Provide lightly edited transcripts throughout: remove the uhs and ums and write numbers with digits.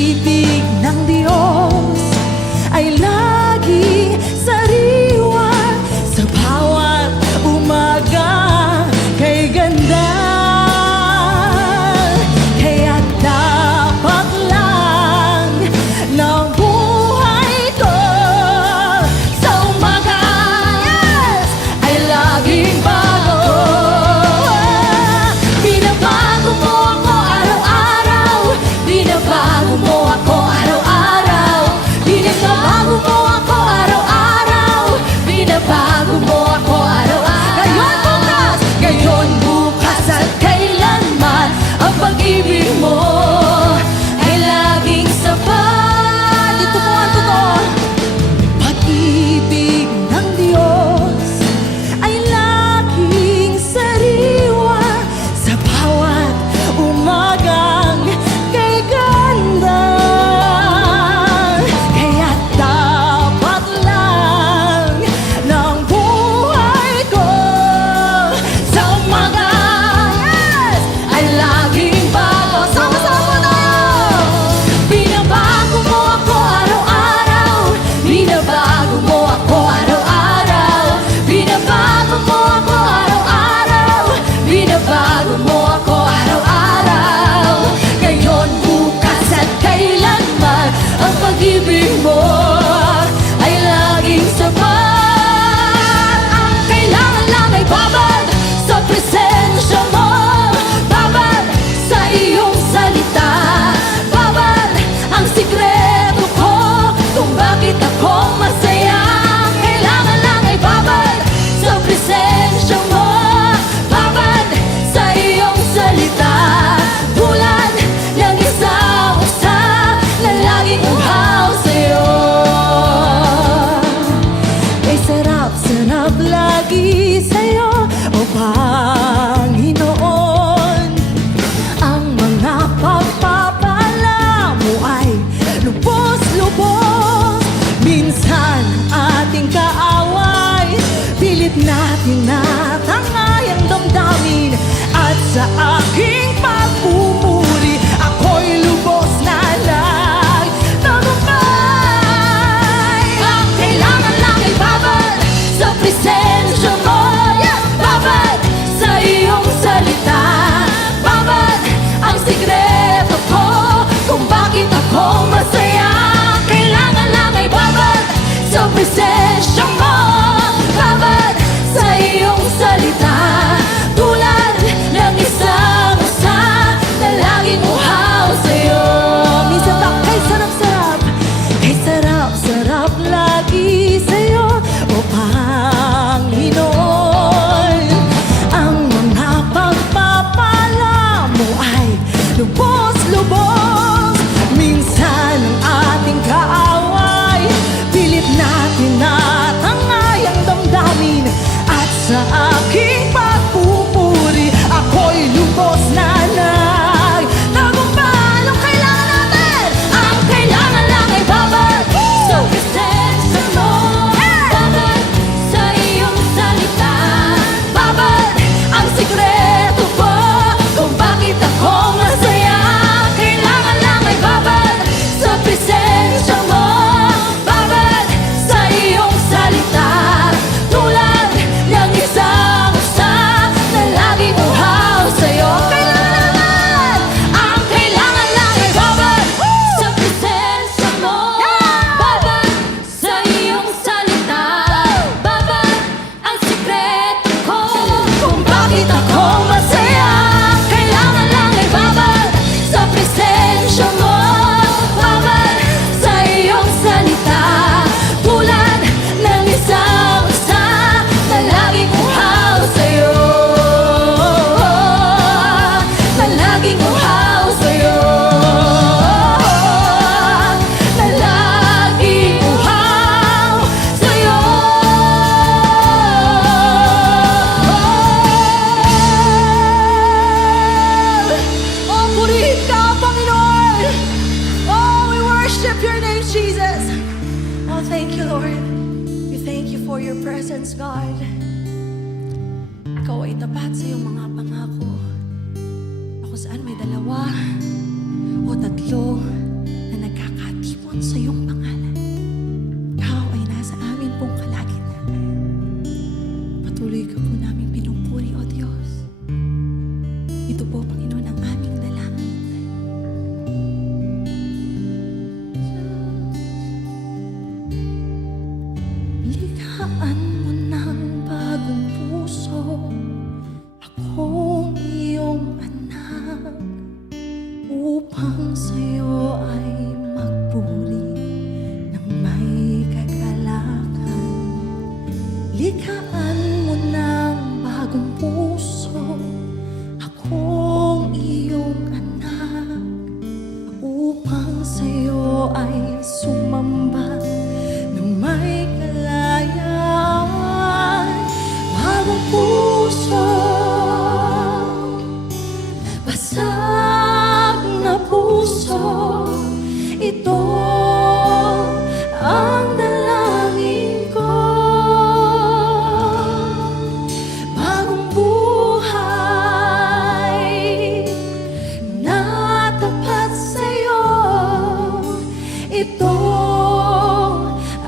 pag-ibig ng Diyos ay lagi sariwa sa bawat umaga. Kay ganda, kaya dapat lang ng buhay ko sa umaga, yes, ay laging bago. Binabago mo ako araw-araw, binabago mo ako araw-araw, binabago mo ako araw-araw, binabago mo ako araw-araw. Ngayon, bukas at kailanman, ang pag-ibig mo ay laging sapat. Ito po ang totoo. Pag-ibig ng Diyos ay laging sariwa sa bawat umagang kay ganda. Kaya dapat lang ng buhay ko sa umaga, yes, ay laging bago. Sama-sama tayo! Binabago mo ako araw-araw, binabago mo ako araw-araw, binabago mo ako araw-araw, binabago mo ako araw-araw. Ngayon, bukas at kailanman, ang pag-ibig mo ay laging sapat. Ang kailangan lang ay babad sa presensya mo, babad sa iyong salita, babad ang sikreto ko kung bakit ako masaya. Ang kailangan lang ay babad sa presensya mo, babad sa iyong salita, tulad ng isang usa na laging uhaw sa'yo. Kay sarap-sarap lagi sa'yo, o Panginoon. Ang mga pagpapala mo ay lubos-lubos. Minsan ating kaaway, pilit natin natangay ang damdamin. At sa aking pagpupuri, ako'y lubos na lang tagumpay. Ang kailangan lang ay babad sa presensya mo, yes, babad sa iyong salita, babad ang sikreto ko kung bakit ako masaya. Ang kailangan lang ay babad sa presensya mo, babad sa iyong salita, tulad ng isang usa na laging uhaw sa'yo. Minsan pa kay sarap-sarap, kay sarap-sarap lagi sa'yo, o Panginoon. Ang mga pagpapala mo ay lubos-lubos. Minsan ang ating kaaway, pilit natin natangay ang damdamin. At sa aking pagpupuri, ako'y lubos na nagtagumpay. Ang kailangan natin, ang kailangan lang ay babad sa presensya mo, babad sa iyong salita, babad ang sikreto ko kung bakit ako masaya. Ang kailangan lang ay babad sa presensya mo, babad sa iyong salita, tulad ng isang usa na laging uhaw sa'yo. Ang kailangan lang ay babad sa presensya mo, babad sa iyong salita, babad ang sikreto ko kung bakit ako masaya. Ang kailangan lang ay babad sa presensya mo, babad sa iyong salita, tulad ng isang usa na laging uhaw sa'yo, na laging uhaw sa'yo, na laging uhaw sa'yo. Oh, purihin ka, Panginoon! Oh, we worship your name, Jesus! Oh, thank you, Lord. We thank you for your presence, God. Ikaw ay tapat sa iyong mga pangako. Kung saan may dalawa o tatlo na sumamba na may kalayaan. Bagong puso, basag na puso, ito ang dalangin ko. Bagong buhay na tapat sa'yo, ito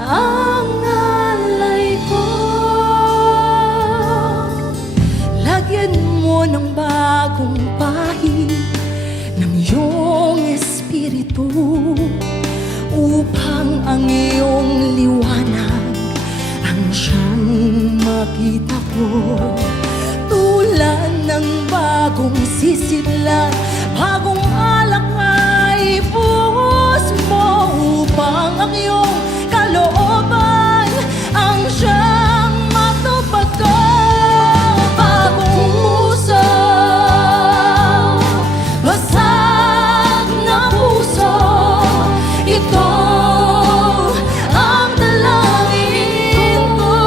ang alay ko. Lagyan mo ng bagong pahid ng iyong espiritu upang ang iyong liwanag ang siyang makita ko. Tulad ng bagong sisidlan, bagong alak ay ibuhos mo upang ang iyong kalooban ang siyang matupad ko. Bagong puso, basag na puso, ito ang dalangin ko.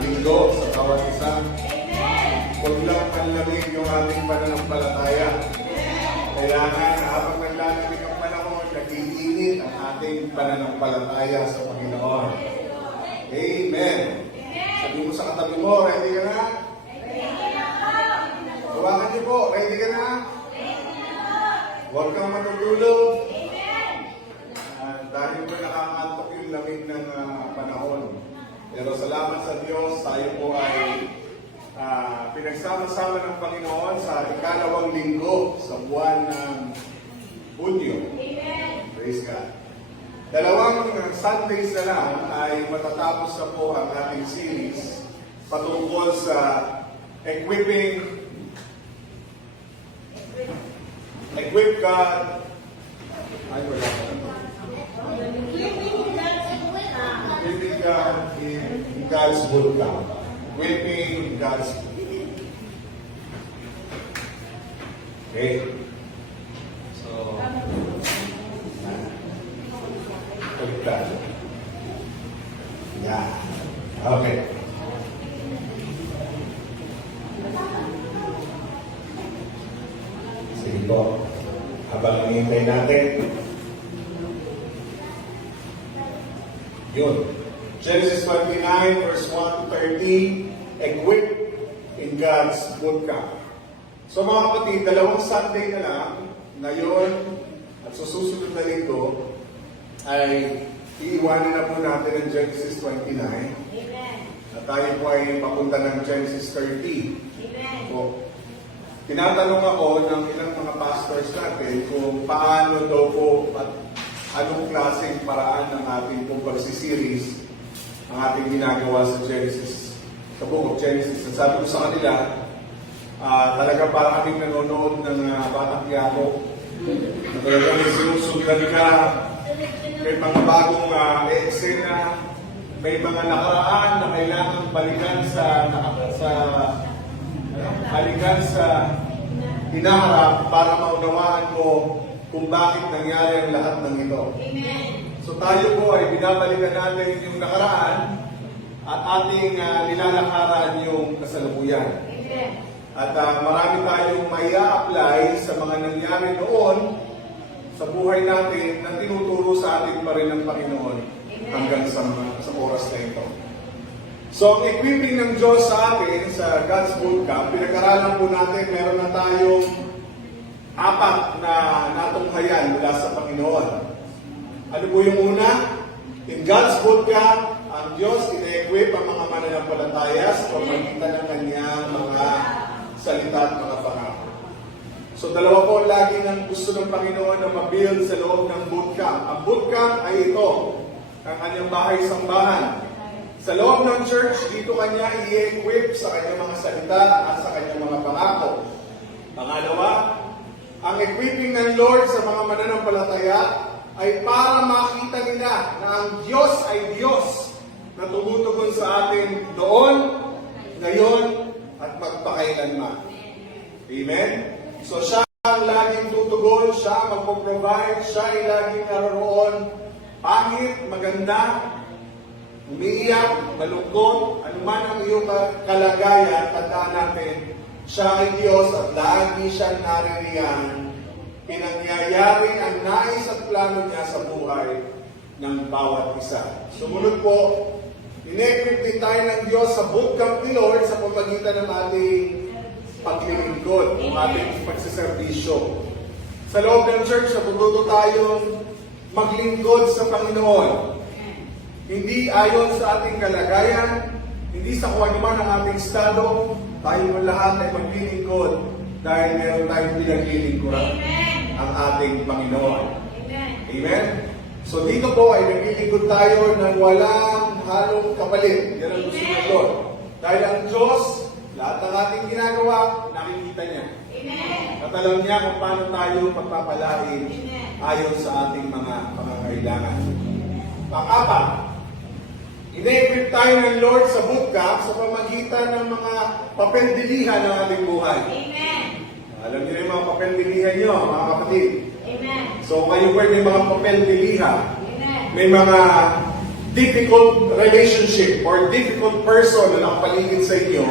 linggo sa bawat isa. Huwag lang panlamig yung ating pananampalataya. Kailangan habang naglalamig ang panahon, nag-iinit ang ating pananampalataya sa Panginoon. Amen. Sabi mo sa katabi mo, ready ka na? Hawakan niyo po, ready ka na? Huwag kang matutulog. Dahil po nakakantok yung lamig ng panahon. Pero salamat sa Diyos, tayo po ay pinagsama-sama ng Panginoon sa ikalawang linggo sa buwan ng Hunyo. Praise God. Dalawang Sundays na lang ay matatapos na po ang ating series patungkol sa equipping God. Ay, wala pa naman. Equipping God in God's bootcamp. Equipping God's bootcamp. Okay? So, baliktad. Yeah. Okay. Sige po. Habang hinihintay natin, yun. Genesis 29, verse 1 to 13, equipped in God's bootcamp. So mga kapatid, dalawang Sunday na lang, ngayon, at susunod na linggo, ay iiwanan na po natin ang Genesis 29. Amen. At tayo po ay papunta ng Genesis 30. Amen. So, tinatanong ako ng ilang mga pastors natin kung paano daw po at anong klaseng paraan ng ating pong pagsiseries ang ating ginagawa sa Genesis, sa book of Genesis. At sabi ko sa kanila, talaga para kaming nanonood ng Batang Quiapo. Na talaga may sinusundan ka, may mga bagong eksena, may mga nakaraan na kailangan balikan sa hinaharap para maunawaan mo kung bakit nangyari ang lahat ng ito. Amen. So tayo po ay binabalikan natin yung nakaraan at ating nilalakaran yung kasalukuyan. Amen. At marami tayong maya-apply sa mga nangyari noon sa buhay natin na tinuturo sa atin pa rin ng Panginoon hanggang sa oras na ito. So, ang equipping ng Diyos sa atin sa God's Bootcamp, pinag-aralan po natin, meron na tayong 4 na natunghayan mula sa Panginoon. Ano po yung una? In God's Bootcamp, ang Diyos ina-equip ang mga mananampalataya sa pamamagitan ng kanyang mga salita at mga pangako. So, dalawa po lagi ng gusto ng Panginoon na mabuild sa loob ng bootcamp. Ang bootcamp ay ito, ang kanyang bahay-sambahan. Sa loob ng church, dito kanya i-equip sa kanyang mga salita at sa kanyang mga pangako. Pangalawa, ang equipping ng Lord sa mga mananampalataya ay para makita nila na ang Diyos ay Diyos na tumutugon sa atin noon, ngayon, at magpakailanman. Amen? So siya ang laging tutugon, siya ang magpo-provide, siya ay laging naroon, pangit, maganda, umiiyak, malungkot, anuman ang iyong kalagayan, tandaan natin, siya ay Diyos at lagi siyang naririyan, pinangyayaring ang nais at plano niya sa buhay ng bawat isa. Sumunod po, in-equip din tayo ng Diyos sa bootcamp ni Lord sa pamagitan ng ating paglilingkod, ng ating pagsiservisyo. Sa loob ng church, natututo tayong maglingkod sa Panginoon. Hindi ayon sa ating kalagayan, hindi sa kung ano man ang ating estado, tayo lahat ay maglilingkod dahil meron tayong pinaglilingkuran ang ating Panginoon. Amen? So dito po ay naglilingkod tayo ng walang halong kapalit. Yan ang gusto ng Lord. Dahil ang Diyos, lahat ng ating ginagawa, nakikita niya. At alam niya kung paano tayo pagpapalain ayon sa ating mga pangangailangan. Pang-apat, ine-equip tayo ng Lord sa bootcamp sa pamagitan ng mga papeldilihan ng ating buhay. Amen. Alam niyo yung mga papeldilihan niyo, mga kapatid. Amen. So kayo po may mga papeldilihan. Amen. May mga difficult relationship or difficult person na nakapaligid sa inyo,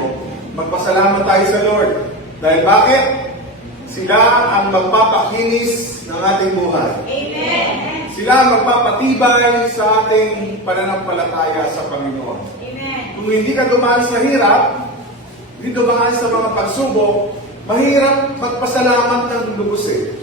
magpasalamat tayo sa Lord. Dahil bakit? Sila ang magpapakinis ng ating buhay. Amen. Sila ang magpapatibay sa ating pananampalataya sa Panginoon. Amen. Kung hindi ka dumaan sa hirap, hindi dumaan sa mga pagsubok, mahirap magpasalamat ng lubos eh.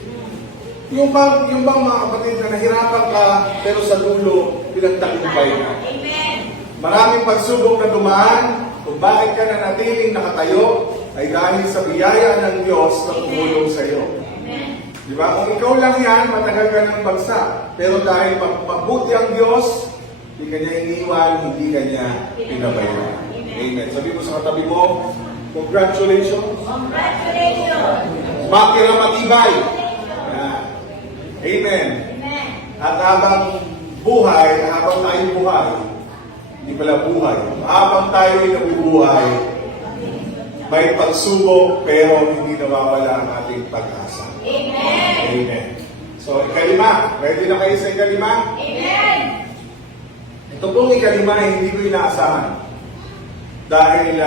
Yung bang mga kapatid na nahirapan ka, pero sa dulo, pinagtagumpay ka. Amen. Maraming pagsubok na dumaan, kung bakit ka nanatiling nakatayo, ay dahil sa biyaya ng Diyos na tumulong sa iyo. Amen. Di ba? Kung ikaw lang yan, matagal ka ng bagsak. Pero dahil mabuti ang Diyos, hindi ka niya iniwan, hindi ka niya pinabayaan. Amen. Sabi mo sa katabi mo, congratulations. Congratulations. Makira matibay. Yan. Amen. Amen. At habang tayo buhay, hindi pala buhay, habang tayo ay nabubuhay, may pagsubok pero hindi nawawala ang ating pag-asa. Amen. Amen. So, ikalima. Ready na kayo sa ikalima? Amen. Ito pong ikalima ay hindi ko inaasahan. Dahil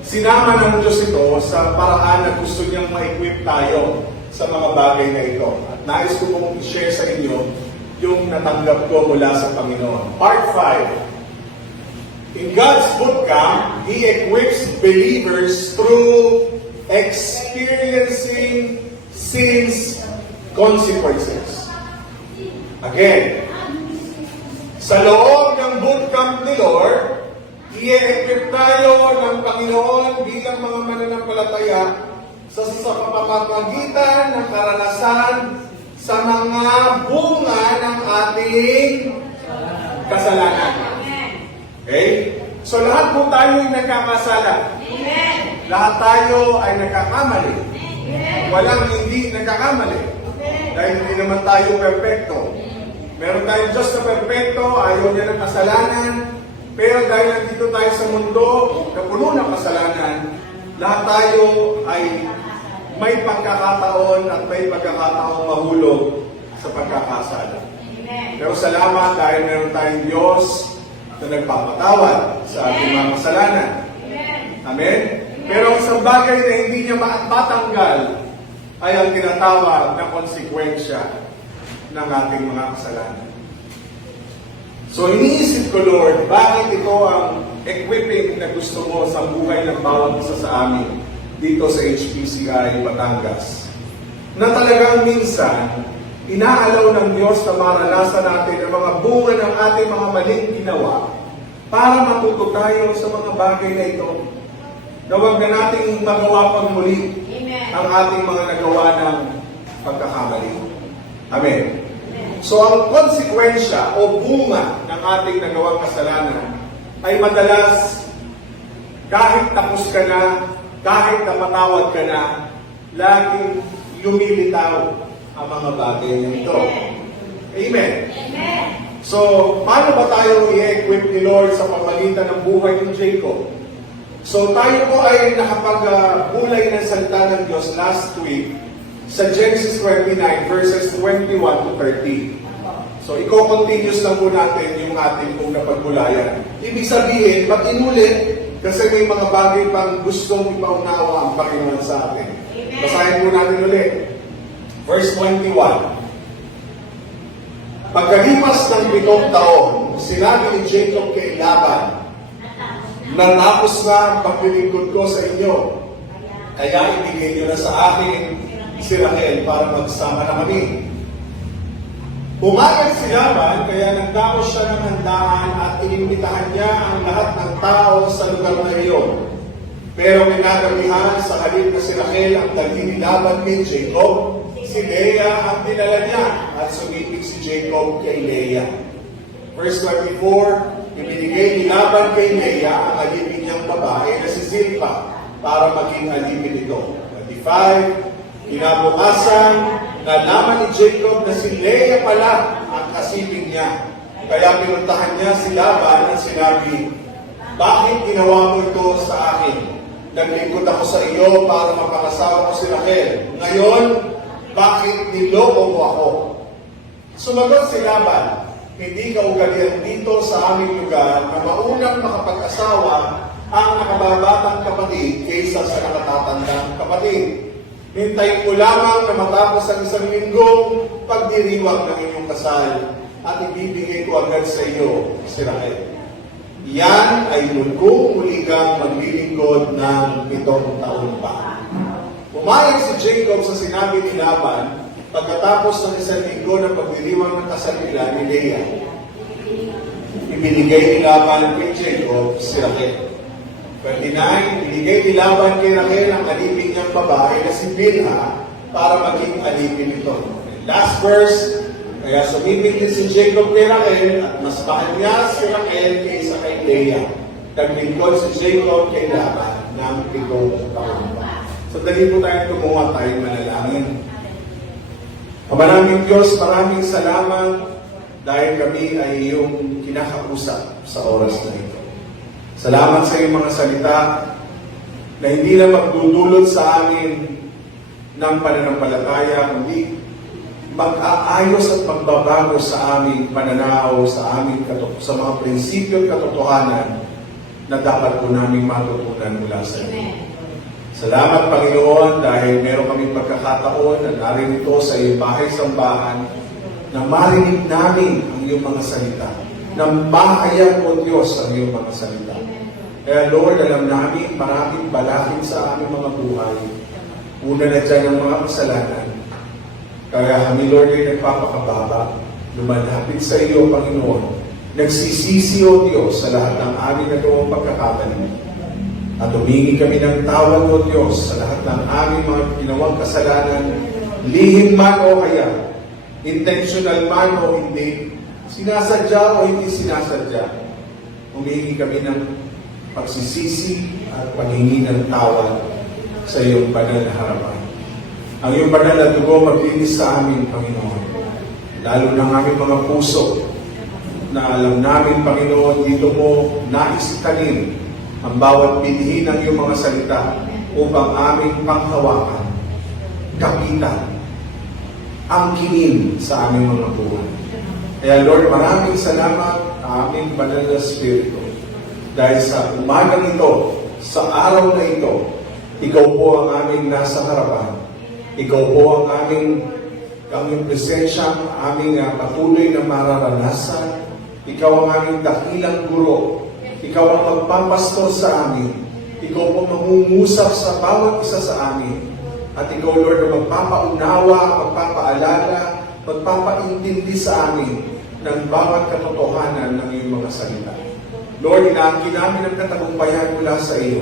sinama ng Diyos ito sa paraan na gusto niyang ma-equip tayo sa mga bagay na ito. At nais ko pong i-share sa inyo yung natanggap ko mula sa Panginoon. Part 5. In God's bootcamp, He equips believers through experiencing sin's consequences. Again, sa loob ng bootcamp ni Lord, i-equip tayo ng Panginoon bilang mga mananampalataya sa pamamagitan ng karanasan sa mga bunga ng ating kasalanan. Okay? So lahat po tayo ay nagkakasala. Amen. Lahat tayo ay nagkakamali. Amen. Walang hindi nagkakamali. Dahil hindi naman tayo perfecto. Meron tayong Diyos na perfecto, ayaw niya ng kasalanan. Pero dahil nandito tayo sa mundo na puno ng kasalanan, lahat tayo ay may pagkakataon at may pagkakataong mahulog sa pagkakasala. Amen. Pero salamat dahil meron tayong Diyos na nagpapatawad sa ating mga kasalanan. Amen. Amen? Pero ang isang bagay na hindi niya matanggal ay ang tinatawag na konsekwensya ng ating mga kasalanan. So iniisip ko, Lord, bakit ito ang equipping na gusto mo sa buhay ng bawat isa sa amin dito sa HPCI Batangas? Na talagang minsan, inaalaw ng Diyos na maranasan natin ang mga bunga ng ating mga maling ginawa para matuto tayo sa mga bagay na ito. Na huwag na nating magawa pag muli Amen. ang ating mga nagawa ng pagkakamali. Amen. So ang konsekwensya o bunga ng ating nagawang kasalanan ay madalas kahit tapos ka na, kahit napatawad ka na, laging lumilitaw ang mga bagay na ito. Amen. Amen. So, paano ba tayo i-equip ni Lord sa pamagitan ng buhay ni Jacob? So, tayo po ay nakapag-bulay ng salita ng Diyos last week sa Genesis 29 verses 21 to 30. So, i-continuous lang po natin yung ating pong napagbulayan. Ibig sabihin, mag-inulit kasi may mga bagay pang gustong ipaunawa ang Panginoon sa atin. Basahin po natin ulit. Verse 21. Pagkalipas ng 7 taon, sinabi ni Jacob kay Laban, natapos na ang paglilingkod ko sa inyo, kaya ibigay niyo na sa akin si Rachel para magsama na kami. Pumayag si Laban, kaya nagdaos siya ng handaan at inimbitahan niya ang lahat ng tao sa lugar na iyon. Pero kinagabihan sa halip na si Rachel ang dalhin ni Laban kay Jacob, si Leah ang dinala niya at sumipig si Jacob kay Leah. Verse 24, ibinigay ni Laban kay Leah ang alipin niyang babae na si Zilpa para maging alipin nito. 25, kinabukasan, nalaman ni Jacob na si Leah pala ang kasiping niya. Kaya pinuntahan niya si Laban at sinabi, bakit ginawa mo ito sa akin? Naglingkod ako sa iyo para mapakasawa ko si Rachel. Ngayon, bakit niloko mo ako? Sumagot si Laban, Hindi kaugalian dito sa aming lugar na maunang makapag-asawa ang nakababatang kapatid kaysa sa nakatatandang kapatid. Hintayin mo lamang na matapos ang isang linggong pagdiriwang ng inyong kasal at ibibigay ko agad sa iyo si Raquel. Yan ay kung muli kang maglilingkod ng 7 taon pa. Pumayag si Jacob sa sinabi ni Laban pagkatapos ng isang linggo ng pagdiriwang ng kasal nila ni Leah. Ibinigay ni Laban kay Jacob si Raquel. 29, ibinigay ni Laban kay Raquel ang alipin niyang babae na si Bilha para maging alipin nito. Last verse, kaya sumipit din si Jacob kay Raquel at mas mahal niya si Raquel kaysa kay Leah. Naglingkod si Jacob kay Laban ng 7 taon pa. So dali po tayong tumuha tayong manalangin. Maraming Diyos, maraming salamat dahil kami ay iyong kinakausap sa oras na ito. Salamat sa iyong mga salita na hindi na magdudulot sa amin ng pananampalataya, kundi mag-aayos at magbabago sa aming pananaw, sa aming sa mga prinsipyo at katotohanan na dapat po namin matutunan mula sa iyo. Salamat, Panginoon, dahil meron kaming pagkakataon na narinito sa iyong bahay-sambahan na marinig namin ang iyong mga salita, na mahayag o Diyos ang iyong mga salita. Kaya Lord, alam namin maraming balakid sa aming mga buhay. Una na dyan ang mga kasalanan. Kaya kami, Lord, ay nagpapakababa, lumalapit sa iyo, Panginoon. Nagsisisi, O Diyos, sa lahat ng aming nagawang pagkakamali. At humingi kami ng tawad, O Diyos, sa lahat ng aming mga ginawang kasalanan, lihim man o kaya, intentional man o hindi, sinasadya o hindi sinasadya. Humingi kami ng pagsisisi at paghingi ng tawad sa iyong banal na harapan. Ang iyong banal na dugo maglinis sa amin, Panginoon. Lalo ng aming mga puso na alam namin, Panginoon, dito mo naisitanim ang bawat binhi ng iyong mga salita upang aming panghawakan, kapitan, angkinin sa aming mga buhay. Kaya Lord, maraming salamat sa aming banal na Espiritu. Dahil sa umagang ito, sa araw na ito, ikaw po ang aming nasa harapan. Ikaw po ang aming presensya, ang aming patuloy na mararanasan. Ikaw ang aming dakilang guro. Ikaw ang magpapastor sa amin. Ikaw po mangungusap sa bawat isa sa amin. At ikaw, Lord, na magpapaunawa, magpapaalala, magpapaintindi sa amin ng bawat katotohanan ng iyong mga salita. Lord, inaangkin namin ang katagumpayan mula sa iyo.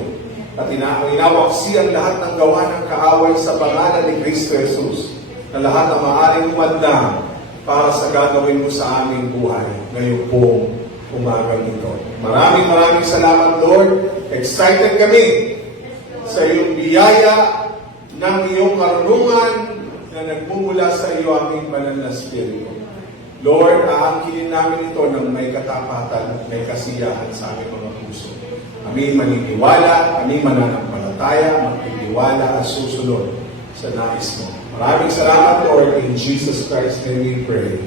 At inawaksi ang lahat ng gawa ng kaaway sa pangalan ni Kristo Jesus, na lahat ang maaaring umandang para sa gagawin mo sa aming buhay ngayon pong umagang ito. Maraming salamat, Lord. Excited kami sa iyong biyaya ng iyong karunungan na nagmumula sa iyo aming banal na Espiritu. Lord, aangkinin namin ito ng may katapatan at may kasiyahan sa aming mga puso. Kami maniniwala, kami mananampalataya, magtitiwala at susunod sa nais mo. Maraming salamat, Lord. In Jesus Christ's name we pray.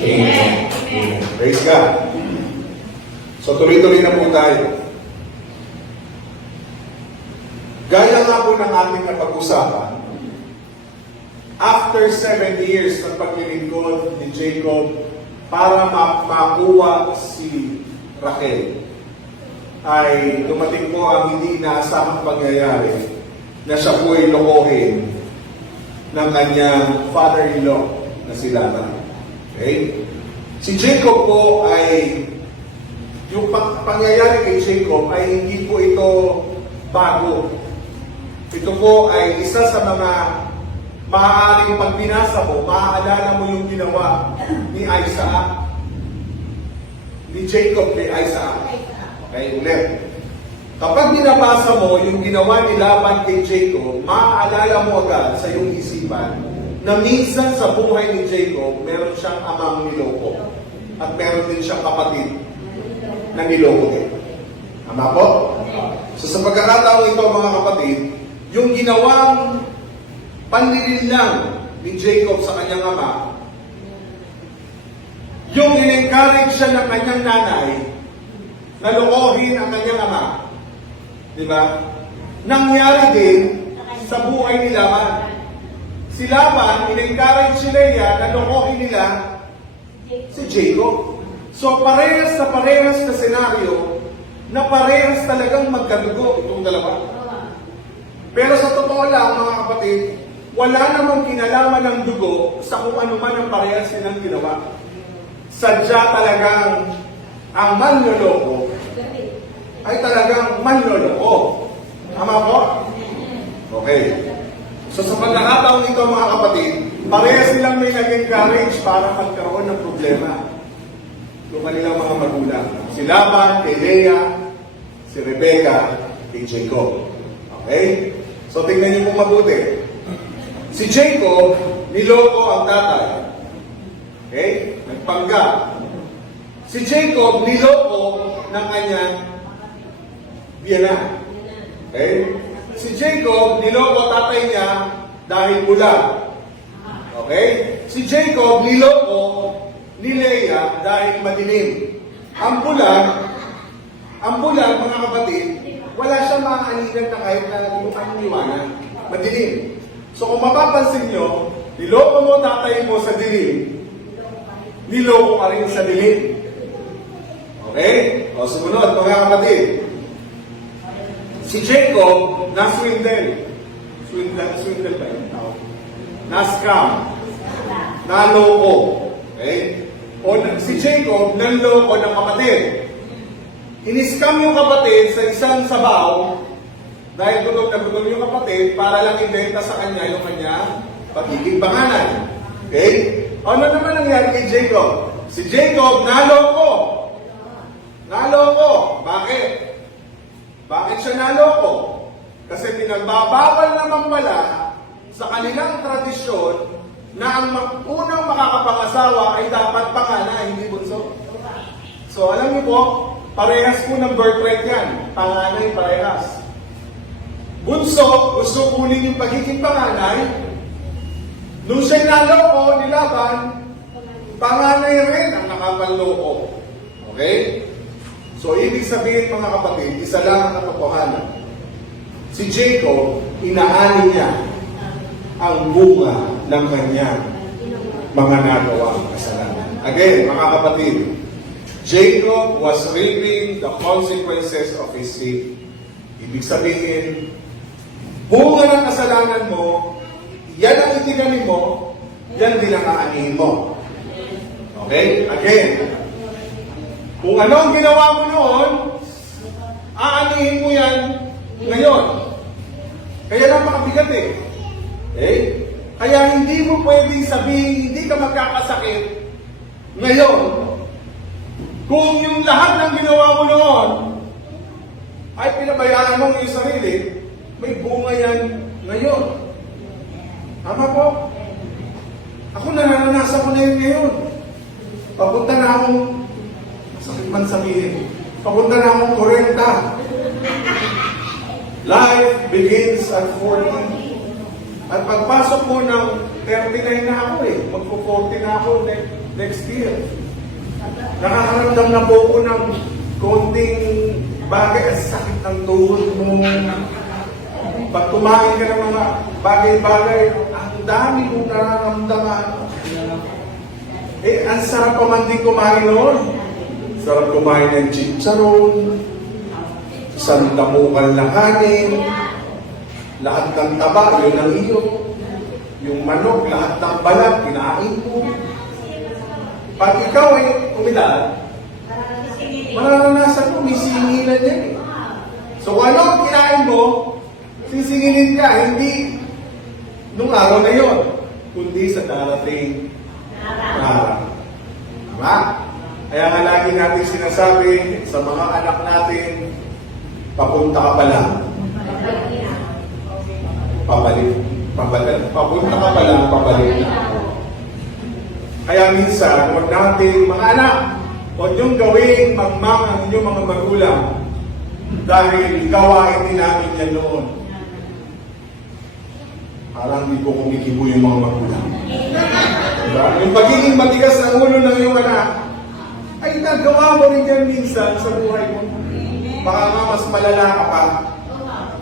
Amen. Amen. Praise God. So tuloy-tuloy na po tayo. Gaya nga po ng ating napag-usapan, after 7 years ng paglilingkod ni Jacob para makuha si Raquel, ay dumating po ang hindi inaasahang pangyayari na siya po ay lokohin ng kanyang father-in-law na si Laban. Okay? Si Jacob po ay, yung pangyayari kay Jacob ay hindi po ito bago. Ito po ay isa sa mga maaaring pag binasa mo, maaalala mo yung ginawa ni Isaac, ni Jacob kay Isaac. Okay, ulit. Kapag binabasa mo yung ginawa ni Laban kay Jacob, maaalala mo agad sa iyong isipan na minsan sa buhay ni Jacob, meron siyang amang niloko. At meron din siyang kapatid na niloko din. Tama po? So sa pagkakataon ito, mga kapatid, yung ginawang panlilinlang ni Jacob sa kanyang ama, yung in-encourage siya ng kanyang nanay na lokohin ang kanyang ama. Di ba? Nangyari din sa buhay ni Laban. Si Laban, in-encourage si Leah na lokohin nila si Jacob. So parehas na senaryo na parehas talagang magkadugo itong dalawa. Pero sa totoo lang, mga kapatid, wala namang kinalaman ng dugo sa kung ano man ang parehas nilang ginawa. Sadya talagang ang manloloko ay talagang manloloko. Tama po? Okay. So sa pagkakataon nito, mga kapatid, parehas silang may nag-encourage para magkaroon ng problema. Yung kanilang mga magulang. Si Laban, kay Leah, si Rebecca, kay Jacob. Okay? So tingnan niyo kung mabuti. Si Jacob, niloko ang tatay. Okay? Nagpanggap. Si Jacob, niloko ng kanyang biyanan. Okay? Si Jacob, niloko tatay niya dahil bulag. Okay? Si Jacob, niloko ni Leah dahil madilim. Ang bulag, mga kapatid, wala siyang maaanigan na kahit na ang liwanag. Madilim. So kung mapapansin nyo, niloko mo tatay mo sa dilim, niloko ka rin sa dilim. Okay? O sumunod, mga kapatid. Si Jacob, na-swindle. Swindle ba yun? Na-scam. Na-loko. Okay? O si Jacob, nanloko ng kapatid. Iniskam yung kapatid sa isang sabaw dahil gutom na gutom yung kapatid para lang ibenta sa kanya yung kanya pagiging pangalan. Okay? Ano naman nangyari kay Jacob? Si Jacob, naloko. Naloko. Bakit? Bakit siya naloko? Kasi pinagbabawal naman pala sa kanilang tradisyon na ang unang makakapangasawa ay dapat panganay, hindi bunso. So alam niyo po, parehas po ng birthright yan. Panganay, parehas. Bunso, gusto kunin yung pagiging panganay. Nung siya'y naloko, nilaban, panganay rin ang nakapanloko. Okay? So, ibig sabihin mga kapatid, isa lang ang katotohanan. Si Jacob, inaani niya ang bunga ng kanyang mga nagawang kasalanan. Again, mga kapatid, Jacob was reaping the consequences of his sin. Ibig sabihin, bunga ng kasalanan mo, yan ang itinanim mo, yan din ang aanihin mo. Okay? Again, kung ano ang ginawa mo noon, aanihin mo yan ngayon. Kaya lang makabigat eh. Okay? Kaya hindi mo pwedeng sabihin, hindi ka magkakasakit ngayon. Kung yung lahat ng ginawa mo noon ay pinabayaan mo yung sarili, may bunga yan ngayon. Tama po? Ako naranasan ko na yun ngayon. Papunta na akong, sakit man sabihin, papunta na akong 40. Life begins at 40. At pagpasok mo ng 39 na ako eh. Magpo-40 na ako next year. Nakakaramdam na po ko ng konting bagay at sakit ng tuhod mo. Pag kumain ka ng mga bagay-bagay, ang dami kong nararamdaman. Eh, ang sarap pa man din kumain noon. Sarap kumain ng chicharon, isang damukan ng kanin, lahat ng taba, yun ang iyo. Yung manok, lahat ng balat, kinain mo. Pag ikaw ay umidad, mararanasan mo, may singilan yan eh. So ano ang kinain mo, sisingilin ka, hindi nung araw na yon, kundi sa darating araw. Tama? Kaya nga lagi natin sinasabi sa mga anak natin, papunta ka pa lang. Pabalik. Papunta ka pa lang, pabalik na ako. Kaya minsan, huwag natin, mga anak, huwag niyong gawing magmang ang inyong mga magulang dahil gawain din namin yan noon. Parang hindi ko kumikibo yung mga magulang. Diba? Yung pagiging matigas ng ulo ng iyong anak, ay nagawa mo rin yan minsan sa buhay mo. Baka nga mas malala ka pa.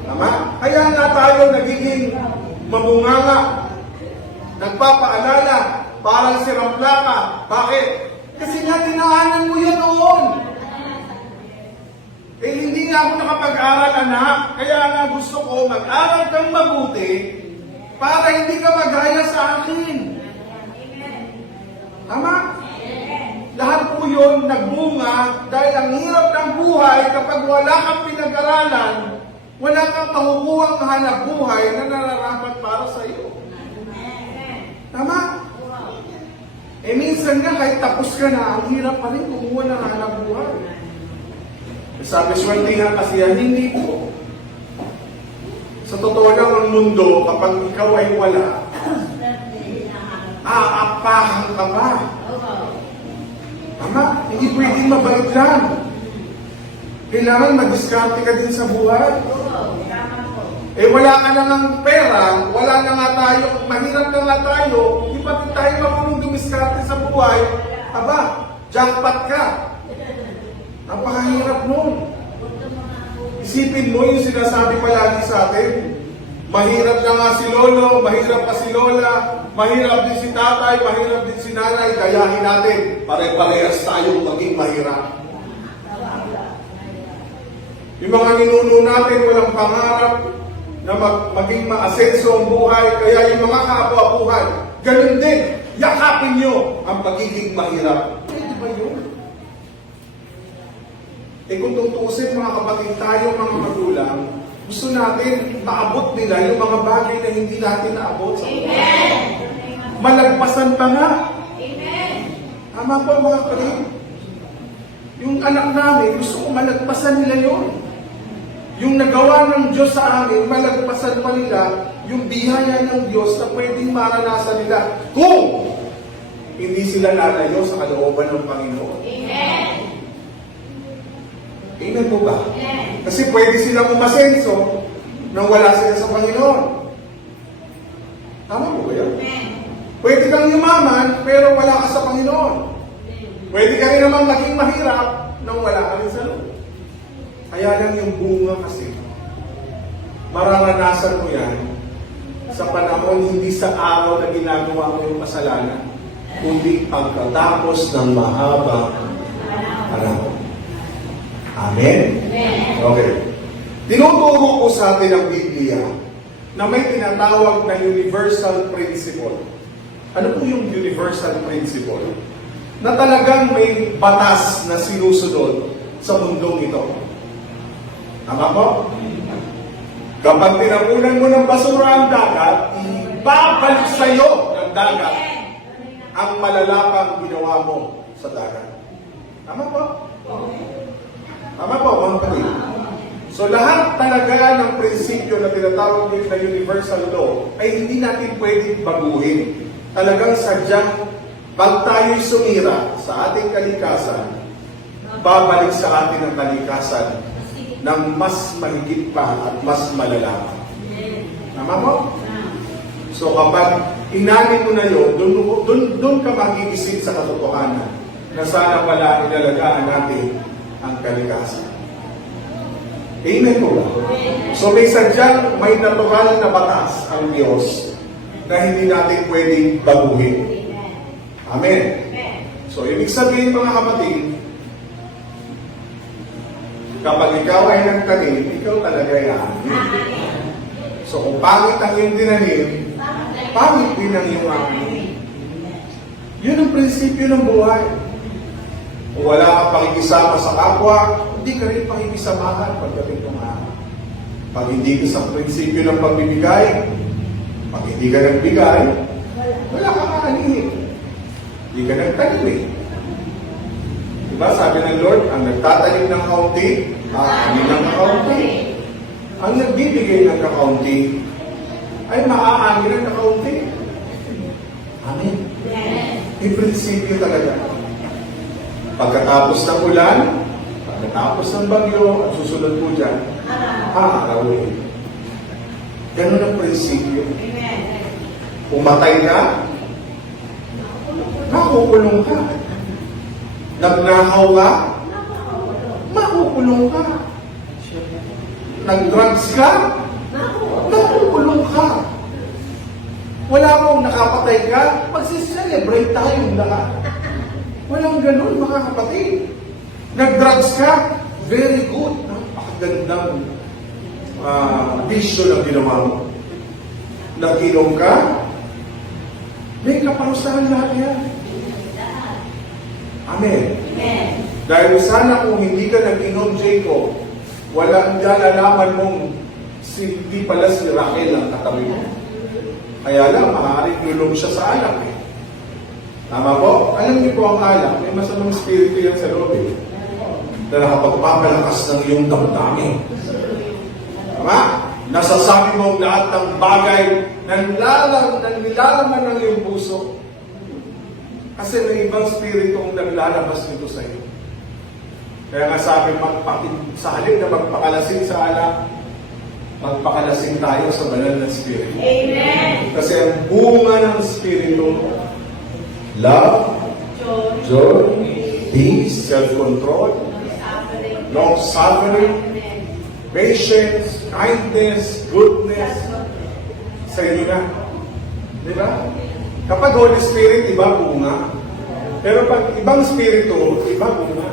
Tama? Kaya nga tayo nagiging mabunganga, nagpapaalala, parang sirampla ka. Bakit? Kasi nga dinaanan mo yan noon. Eh hindi nga ako nakapag-aral, anak. Kaya nga gusto ko mag-aral kang mabuti para hindi ka magaya sa akin. Tama? Lahat po yun nagbunga dahil ang hirap ng buhay kapag wala kang pinag-aralan, wala kang makukuha ang hanap buhay na nararapat para sa iyo. Tama? Eh minsan nga kahit tapos ka na, ang hirap pa rin kumuha ng hanap buhay. Sabi, sweltihan kasi yan, hindi po. Sa totoo lang ang mundo, kapag ikaw ay wala, aapahan ka pa. Tama? Hindi pwedeng mabait lang. Kailangan mag-diskarte ka din sa buhay. Eh wala ka na ng pera, wala na nga tayo, mahirap na nga tayo, hindi pa tayo marunong dumiskarte sa buhay, aba, jackpot ka. Napakahirap nun. Isipin mo yung sinasabi palagi sa atin. Mahirap na nga si Lolo, mahirap pa si Lola, mahirap din si tatay, mahirap din si nanay, gayahin natin. Pare-parehas tayong maging mahirap. Yung mga ninuno natin walang pangarap na maging maasenso ang buhay, kaya yung mga kaapa-buhay, ganun din, yakapin nyo ang pagiging mahirap. Pwede ba yun? Eh kung tutusin mga kapatid tayo, mga magulang, gusto natin maabot nila yung mga bagay na hindi natin naabot sa buhay. Malagpasan pa nga. Amen. Tama po mga kapatid. Yung anak namin, gusto ko malagpasan nila yun. Yung nagawa ng Diyos sa amin, malagpasan pa nila yung biyaya ng Diyos na pwedeng maranasan nila kung hindi sila lalayo sa kalooban ng Panginoon. Amen. Amen po ba? Amen. Kasi pwede silang umasenso nang wala sila sa Panginoon. Tama po ba yun? Amen. Pwede kang yumaman, pero wala ka sa Panginoon. Pwede ka rin naman maging mahirap nang wala ka rin sa Lord. Kaya lang yung bunga kasi, mararanasan mo yan sa panahon, hindi sa araw na ginagawa mo yung kasalanan, kundi pagkatapos ng mahaba panahon. Amen? Okay. Tinuturo po sa atin ang Biblia na may tinatawag na universal principle. Ano po yung universal principle? Na talagang may batas na sinusunod sa mundong ito. Tama po? Kapag tinapunan mo ng basura ang dagat, ibabalik sa iyo ng dagat ang malalapang ginawa mo sa dagat. Tama po? Tama po, mga kapatid. So lahat talaga ng prinsipyo na tinatawag din na universal law ay hindi natin pwedeng baguhin. Talagang sadyang pag tayo'y sumira sa ating kalikasan, babalik sa atin ang kalikasan ng mas mahigit pa at mas malala. Tama po? So kapag inamin mo na yun, doon ka magigising sa katotohanan na sana pala inalagaan natin ang kalikasan. Amen po ba? So may sadyang may natural na batas ang Diyos na hindi natin pwedeng baguhin. Amen. So ibig sabihin mga kapatid, kapag ikaw ay nagtanim, ikaw talaga yan. So kung pangit ang iyong tinanim, pangit din ang iyong amin. Yun ang prinsipyo ng buhay. Kung wala kang pakikisama sa kapwa, hindi ka rin pakikisamahan pagdating ng araw. Pag hindi ka sa prinsipyo ng pagbibigay, pag hindi ka nagbigay, wala kang kaanihin. Hindi ka nagtanim eh. Diba? Sabi ng Lord, ang nagtatanim ng kaunti, aanin ng kaunti. Ang nagbibigay ng kaunti, ay maaangin ng kaunti. Amen. Yung prinsipyo talaga. Pagkatapos ng ulan, pagkatapos ng bagyo, at susunod po dyan, aarawin. Ganun ang prinsipyo. Kung matay ka, makukulong ka. Nagnakaw ka? Makukulong ka. Nag-drugs ka? Makukulong ka. Wala mong nakapatay ka? Magsiselebrate tayong lahat. Walang ganun, mga kapatid. Nag-drugs ka? Very good. Napakagandang bisyo na ginawa mo. Nag-inom ka? May kaparusahan lahat yan. Amen. Dahil sana kung hindi ka nag-inom, Jacob, walang nalalaman mong hindi pala si Raquel ang katabi mo. Kaya lang, maaaring nulong siya sa alak eh. Tama po? Alam niyo po ang alak, may masamang spirito yan sa loob eh. Na nakapagpapalakas ng iyong damdamin. Tama? Nasasabi mo lahat ng bagay na nilalaman ng iyong puso. Kasi may ibang spirito ang naglalabas nito sa iyo. Kaya nga sabi, sa halip na magpakalasing sa alak, magpakalasing tayo sa banal na spirito. Amen! Kasi ang bunga ng spirito, love, joy, peace, self-control, long-suffering, patience, kindness, goodness, sa inyo na. Di ba? Kapag Holy Spirit, iba bunga. Pero pag ibang spirito, iba bunga.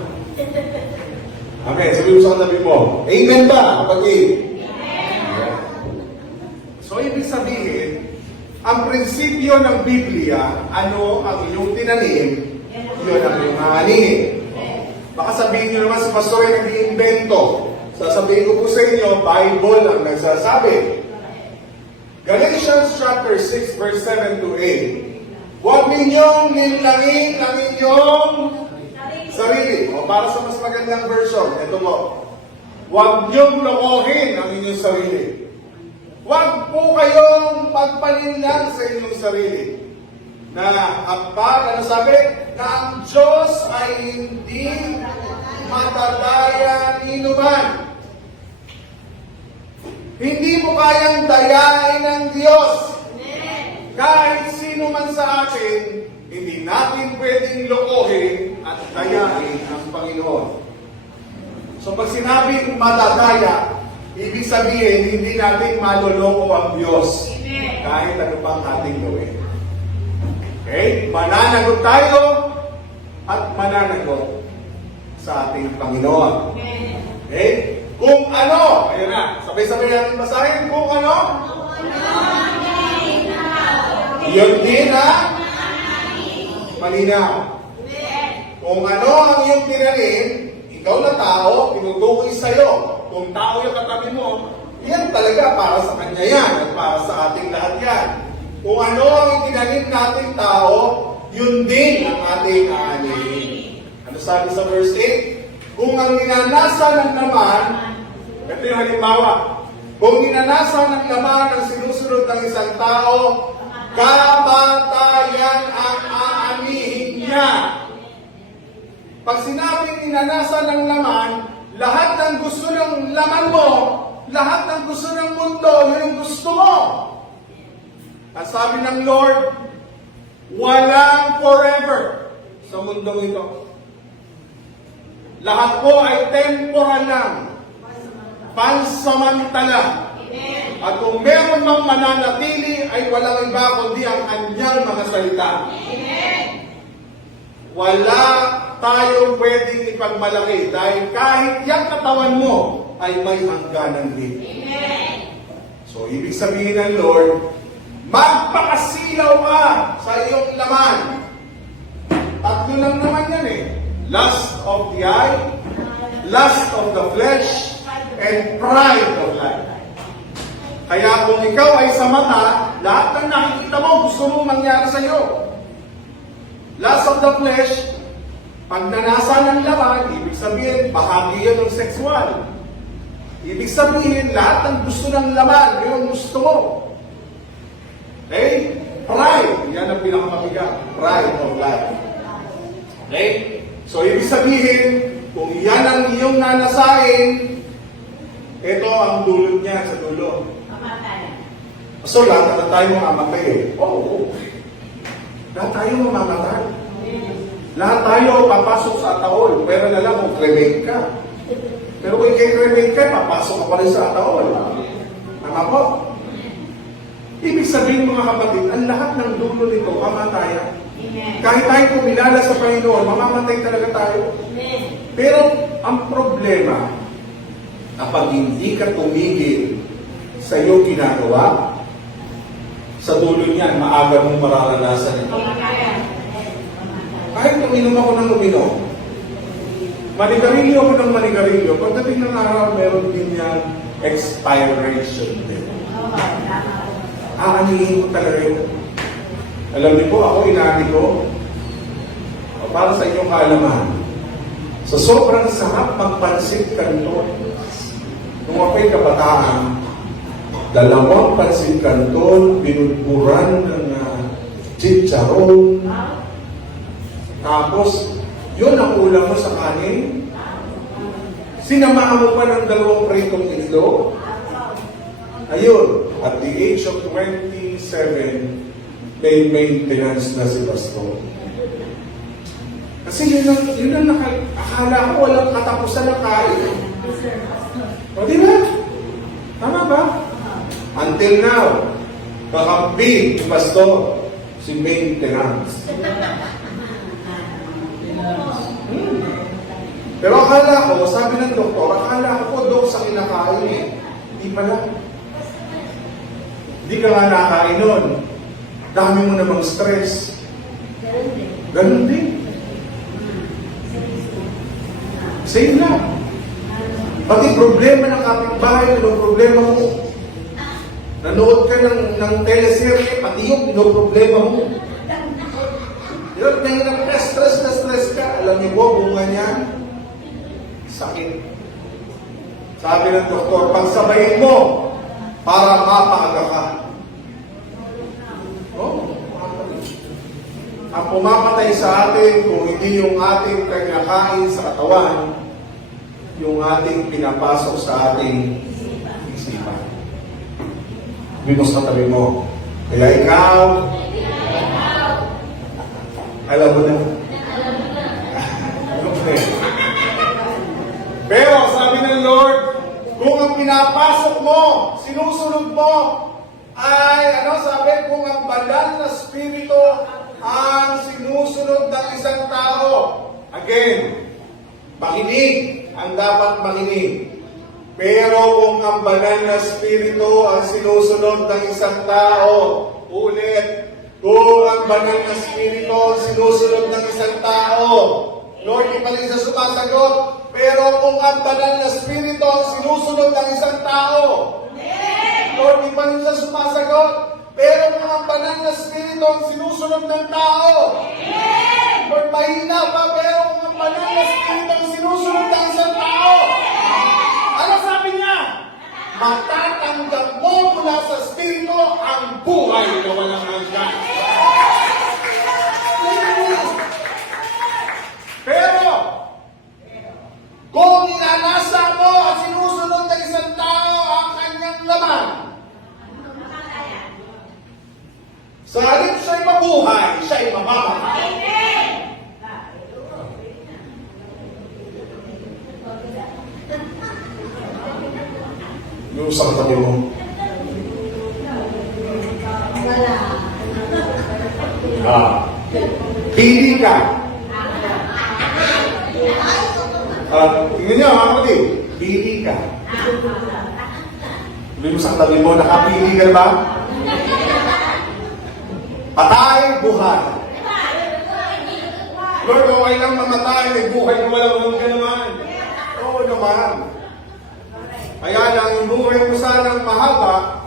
Amen. Sabi mo sa kanabi mo, Amen ba, kapatid? Amen. So, ibig sabihin, ang prinsipyo ng Biblia, ano ang iyong tinanim, yun ang iyong aanin. Baka sabihin nyo naman si Pastor ay nag-iimbento. Sasabihin ko po sa inyo, Bible ang nagsasabi. Galatians chapter 6, verse 7 to 8. Huwag ninyong linlangin ang inyong sarili. O para sa mas magandang version, ito mo. Huwag niyong lokohin ang inyong sarili. Huwag po kayong pagpalinlang sa inyong sarili. Na kapag, ano sabi? Na ang Diyos ay hindi matadaya ni numan. Hindi mo kayang dayain ng Diyos. Kahit sino man sa atin, hindi natin pwedeng lokohin at dayain ang Panginoon. So pag sinabing matadaya, ibig sabihin, hindi natin maloloko ang Diyos. Kahit ano pang ating gawin. Okay? Mananagot tayo at mananagot sa ating Panginoon. Okay? Kung ano, ayun na, sabay-sabay natin basahin, kung ano? Yun din na malinaw. Kung ano ang iyong tinanim, ikaw na tao, tinutukoy sa'yo. Kung tao yung katabi mo, yan talaga para sa kanya yan at para sa ating lahat yan. Kung ano ang itinanim nating tao, yun din ang ating aanin. Ano sabi sa verse 8? Kung ang ninanasa ng laman, ito yung halimbawa, kung ninanasa ng laman ang sinusunod ng isang tao, kamatayan ang aanihin niya. Pag sinabing ninanasa ng laman, lahat ng gusto ng laman mo, lahat ng gusto ng mundo, yun ang gusto mo. At sabi ng Lord, walang forever sa mundong ito. Lahat po ay temporal lang, pansamantala. At kung meron mang mananatili, ay walang iba kundi ang kanyang mga salita. Wala tayong pwedeng ipagmalaki dahil kahit yung katawan mo ay may hangganan din. So, ibig sabihin ng Lord, magpakasilaw ka sa iyong laman. Tatlo lang naman yan eh. Lust of the eye, lust of the flesh, and pride of life. Kaya kung ikaw ay sa mata, lahat ng nakikita mo, gusto mo mangyari sa iyo. Lust of the flesh, pagnanasa ng laman, ibig sabihin, bahagi yan ng sexual. Ibig sabihin, lahat ng gusto ng laman, yun gusto mo. Okay? Pride, yan ang pinakamabigat. Pride of life. Okay? So, ibig sabihin, kung yan ang iyong nanasain, ito ang dulot niya sa dulo. So, lahat na tayo mamamatay eh. Oo. Lahat tayo mamamatay. Lahat tayo papasok sa ataol, pero na lang kung cremate ka. Pero kung ikay cremate ka, papasok ka pa rin sa ataol. Tama po? Ibig sabihin mga kapatid, ang lahat ng dulo nito, kamatayan. Kahit tayo pumilala sa Panginoon, mamamatay talaga tayo. Pero ang problema, kapag hindi ka tumigil sa iyong ginagawa, sa dulo niyan, maaga mong mararanasan ito. Kahit uminom ako ng uminom, manigarilyo ako ng manigarilyo, pagdating ng araw, meron din yan expiration din. Aanihin ko talaga yun. Alam niyo po, ako inani ko, para sa inyong kaalaman, sa sobrang sarap magpansit kanto. Nung ako'y kabataan, 2 pansit kanton, binudburan ng chicharon. Tapos, yun ang ulam mo sa kanin. Sinamaan mo pa ng 2 pritong itlog. Ayun, at the age of 27, may maintenance na si Pastor. Kasi yun ang akala ko walang katapusan ng kain. O di ba? Tama ba? Until now, kakampi ni Pastor, si maintenance. Pero akala ko, sabi ng doktor, akala ko doon sa kinakain eh. Hindi pala. Hindi ka nga nakain nun. Dami mo namang stress. Ganun din. Same lang. Pati problema ng kapitbahay, anong problema mo? Nanood ka ng teleserye, pati yung problema mo. Yun, dahil stress ka. Alam niyo po, bunga niyan, sakit. Sabi ng doktor, pagsabayin mo para mapaaga ka. Ang pumapatay sa atin kung hindi yung ating kinakain sa katawan, yung ating pinapasok sa ating isipan. Binos katabi mo. Kaya ikaw, alam mo na. Okay. Pero sabi ng Lord, kung ang pinapasok mo, sinusunod mo, ay, sabi, kung ang banal na spirito ang sinusunod ng isang tao. Again, makinig ang dapat makinig. Pero kung ang banal na spirito ang sinusunod ng isang tao, ulit, kung ang banal na spirito ang sinusunod ng isang tao, Lord, di pa rin siya sumasagot. Pero kung ang banal na spirito ang sinusunod ng isang tao, Lord, di pa rin siya sumasagot. Pero kung ang banal na spirito ang sinusunod ng tao, Lord, mahina pa, pero kung ang banal na spirito ang sinusunod ng isang tao, ano sabi niya? Matatanggap mo mula sa spirito ang buhay na walang hanggan. Pero, kung inanasa mo at sinusunod ng isang tao ang kanyang laman, sa halip siya'y mabuhay, siya'y mamamatay. Yung sa katabi mo. Pili ka. Tingnan niyo, mga kapatid. Pili ka. Yung sa katabi mo, nakapili ka na ba? Patay, buhay. Lord, okay lang mamatay, may buhay na walang ka naman. Oo naman. Kaya lang, yung buhay mo sanang mahaba,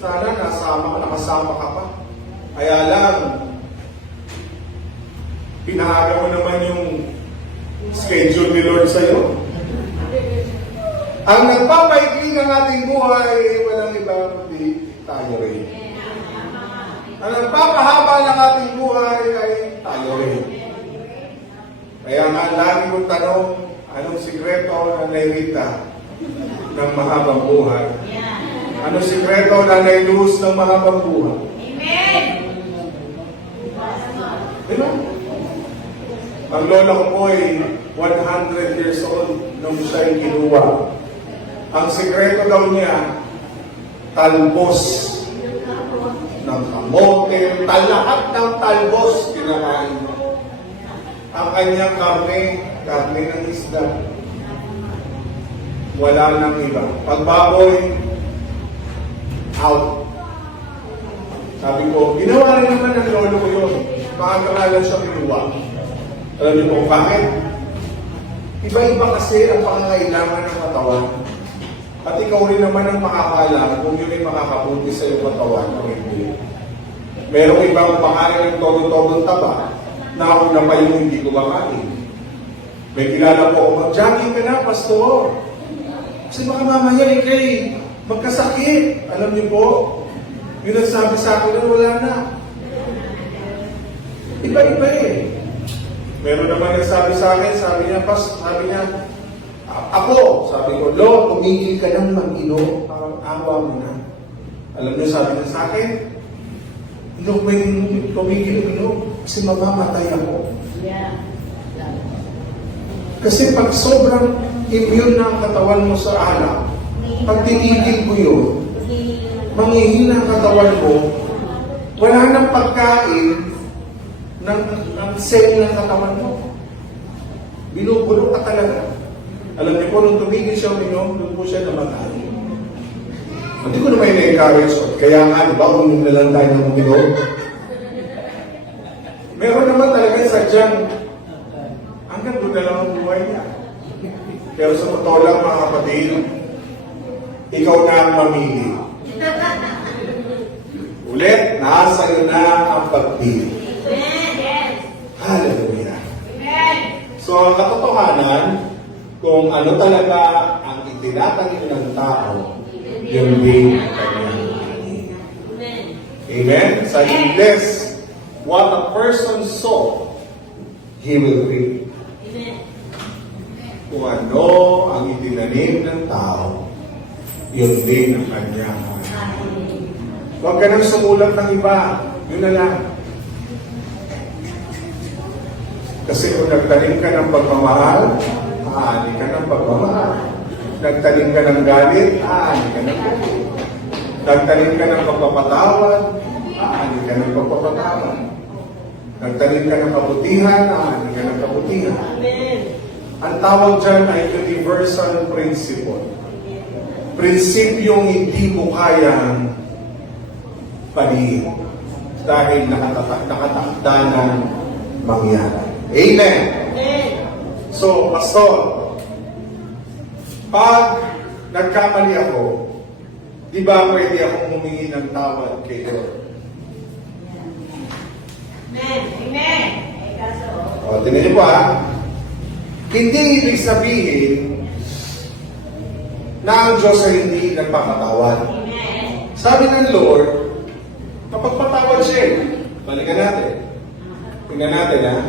sana nakasama ka pa. Kaya lang, pinahaga mo naman yung schedule ni Lord sa'yo. Ang nagpapaikli ng ating buhay, walang iba kundi tayo rin. Ang nagpapahaba ng ating buhay ay tayo rin. Kaya nga, lagi kong tanong, anong sikreto na nairita ng mahabang buhay? Anong sikreto na nailus ng mahabang buhay? Amen! Diba? Ang lola ko po ay 100 years old nung siya ay kinuha. Ang sekreto daw niya, talbos ng kamote, lahat ng talbos kinakain mo. Ang kanyang karne ng isda. Wala nang iba. Pag baboy, out. Sabi ko, ginawa rin naman ng lolo ko yun. Makakalalan siya kinuha. Alam niyo po bakit? Iba-iba kasi ang pangangailangan ng katawan. At ikaw rin naman ang makakaalam kung yun ay makakabuti sa iyong katawan o hindi. Merong ibang pakain ng todo-todong taba na ako na pa yung hindi kumakain. May kilala po ako, mag-jogging ka na, pastor. Kasi baka mamaya ikay magkasakit. Alam niyo po, yun ang sabi sa akin na wala na. Iba-iba eh. Meron naman nagsabi sa akin, sabi niya, ako, sabi ko, Lord, tumigil ka ng mag-inom, parang awa mo na. Alam niyo, sabi niya sa akin, Lord, may tumigil inom, kasi mamamatay ako. Yeah. Kasi pag sobrang immune na ang katawan mo sa alak, pag tinigil mo yun, manghihina ang katawan mo, wala nang pagkain ng cell ng katawan mo. Binubulok ka talaga. Alam niyo po, nung tumigil siya uminom, doon po siya namatay. Hindi ko naman na-encourage. Kaya nga, di ba, uminom na lang tayo ng uminom? Meron naman talaga sadyang hanggang doon na lang ang buhay niya. Pero sa totoo lang, mga kapatid, ikaw na ang mamili. Ulit, nasa iyo na ang pagpili. Hallelujah. So, ang katotohanan, kung ano talaga ang itinatanim ng tao, yun din ang kanyang ani. Amen? Sa Ingles, what a person sow, he will reap. Kung ano ang itinanim ng tao, yun din ang kanyang ani. Huwag ka nang sumulat ng iba. Yun na lang. Kasi kung nagtanim ka ng pagmamahal, aani ka ng pagmamahal. Nagtanim ka ng galit, aani ka ng galit. Nagtanim ka ng pagpapatawad, aani ka ng pagpapatawad. Nagtanim ka ng kabutihan, aani ka ng kabutihan. Ang tawag dyan ay universal principle. Prinsipyong hindi mo kayang palihin dahil nakatakda ng mangyari. Amen. So, pastor, pag nagkamali ako, di ba pwede akong humingi ng tawad kay Lord? Amen. O, tingnan niyo pa, hindi ibig sabihin na ang Diyos ay hindi nagpapatawad. Sabi ng Lord, kapagpatawad siya, balikan natin. Tingnan natin, ha?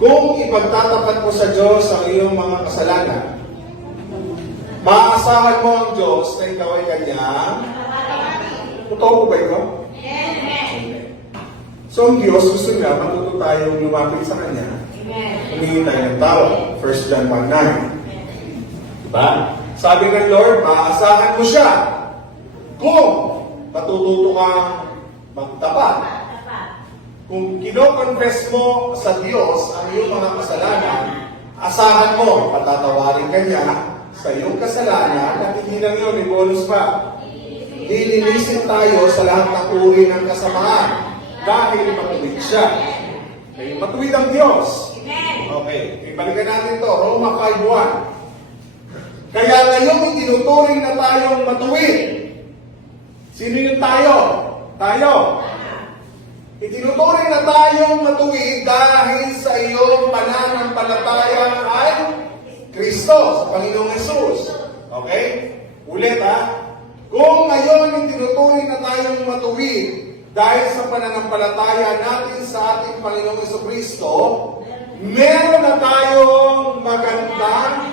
Kung ipagtatapat mo sa Diyos ang iyong mga kasalanan, maaasahan mo ang Diyos na ikaw ay kanyang. Totoo po ba ito? So ang Diyos gusto niya, matuto tayong lumapit sa Kanya. Humingi tayo ng tawad. 1 John 1:9. Diba? Sabi ng Lord, maaasahan mo siya kung matututo kang magtapat. Kung kino-confess mo sa Diyos ang iyong mga kasalanan, asahan mo, patatawarin ka niya sa iyong kasalanan at hindi lang yun, bonus pa. Ilinisin tayo sa lahat ng uri ng kasamahan dahil matuwid siya. Kaya matuwid ang Diyos. Okay, ibalikan natin to, Roma 5:1. Kaya ngayon itinuturing na tayong matuwid. Sino yung tayo? Tayo. Itinuturing na tayong matuwid dahil sa iyong pananampalataya ay Kristo, sa Panginoong Yesus. Okay? Ulit ha. Kung ngayon itinuturing na tayong matuwid dahil sa pananampalataya natin sa ating Panginoong Jesucristo, meron na tayong magandang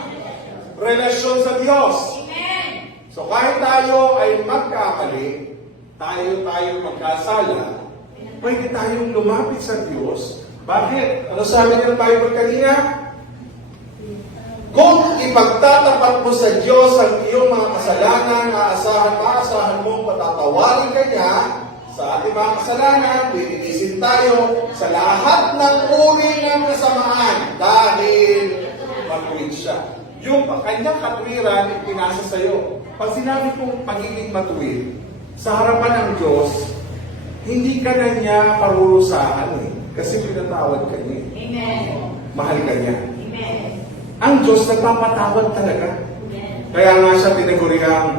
relasyon sa Diyos. So kahit tayo ay magkakali, tayo magkasala, pwede tayong lumapit sa Diyos Bakit? Ano sabi ng Bible kanina? Kung ipagtatapat mo sa Diyos ang iyong mga kasalanan, maasahan mong patatawarin ka niya sa ating mga kasalanan, lilinisin tayo sa lahat ng uri ng kasamaan dahil matuwid siya. Yung kanyang katwiran, ipinasa sa iyo. Pag sinabi kong pagiging matuwid, sa harapan ng Diyos, hindi ka na niya parurusahan eh. Kasi pinatawad ka niya. Amen. Mahal ka niya. Amen. Ang Diyos nagpapatawad talaga. Kaya nga siya tinaguriang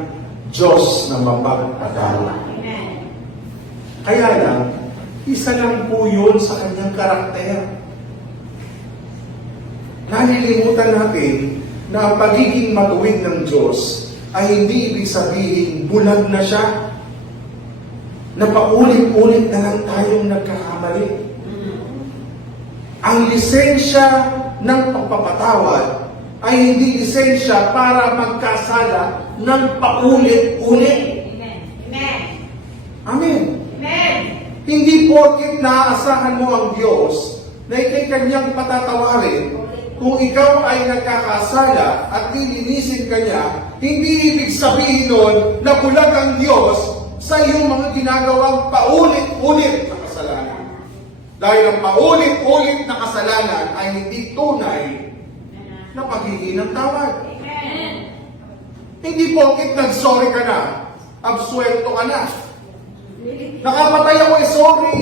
Diyos na mapagpatawad. Amen. Kaya lang, isa lang po yun sa kanyang karakter. Nalilimutan natin na ang pagiging matuwid ng Diyos ay hindi ibig sabihin bulag na siya. Na paulit-ulit na lang tayong nagkakamali. Ang lisensya ng pagpapatawad ay hindi lisensya para magkasala ng paulit-ulit. Amen. Amen. Amen. Amen. Hindi porket naaasahan mo ang Diyos na ikay kanyang patatawarin kung ikaw ay nagkakasala at lilinisin ka niya, hindi ibig sabihin nun na bulag ang Diyos sa iyong mga ginagawang paulit-ulit na kasalanan. Dahil ang paulit-ulit na kasalanan ay hindi tunay na paghingi ng tawad. Amen. Hindi porket nag-sorry ka na, absuelto ka na. Nakapatay ako sorry.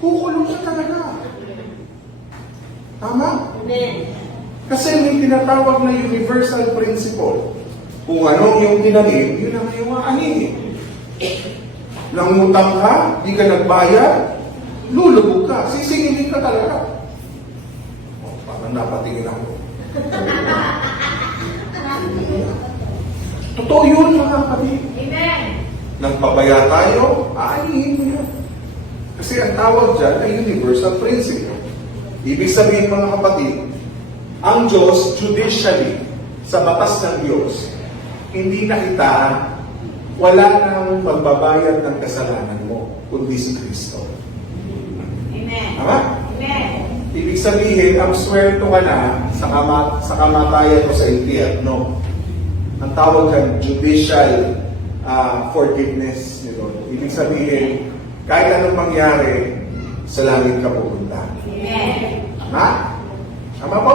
Kukulong ka talaga. Tama? Amen. Kasi may tinatawag na universal principle. Kung ano yung tinanim, yun ang iyong aanin. Nangutang ka, di ka nagbayad, lulubog ka, sisingilin ka talaga. Oh, parang napatingin ako. Totoo yun, mga kapatid. Amen. Nagpabaya tayo, aanihin mo yun. Kasi ang tawag dyan ay universal principle. Ibig sabihin, mga kapatid, ang Diyos judicially, sa batas ng Diyos, hindi na kita, wala nang magbabayad ng kasalanan mo, kundi si Kristo. Amen. Tama? Amen. Ibig sabihin, absuelto ka na sa kamatayan mo sa impyerno. Ang tawag dyan, judicial forgiveness. Ibig sabihin, kahit anong mangyari, sa langit ka pupunta. Amen. Tama? Tama po?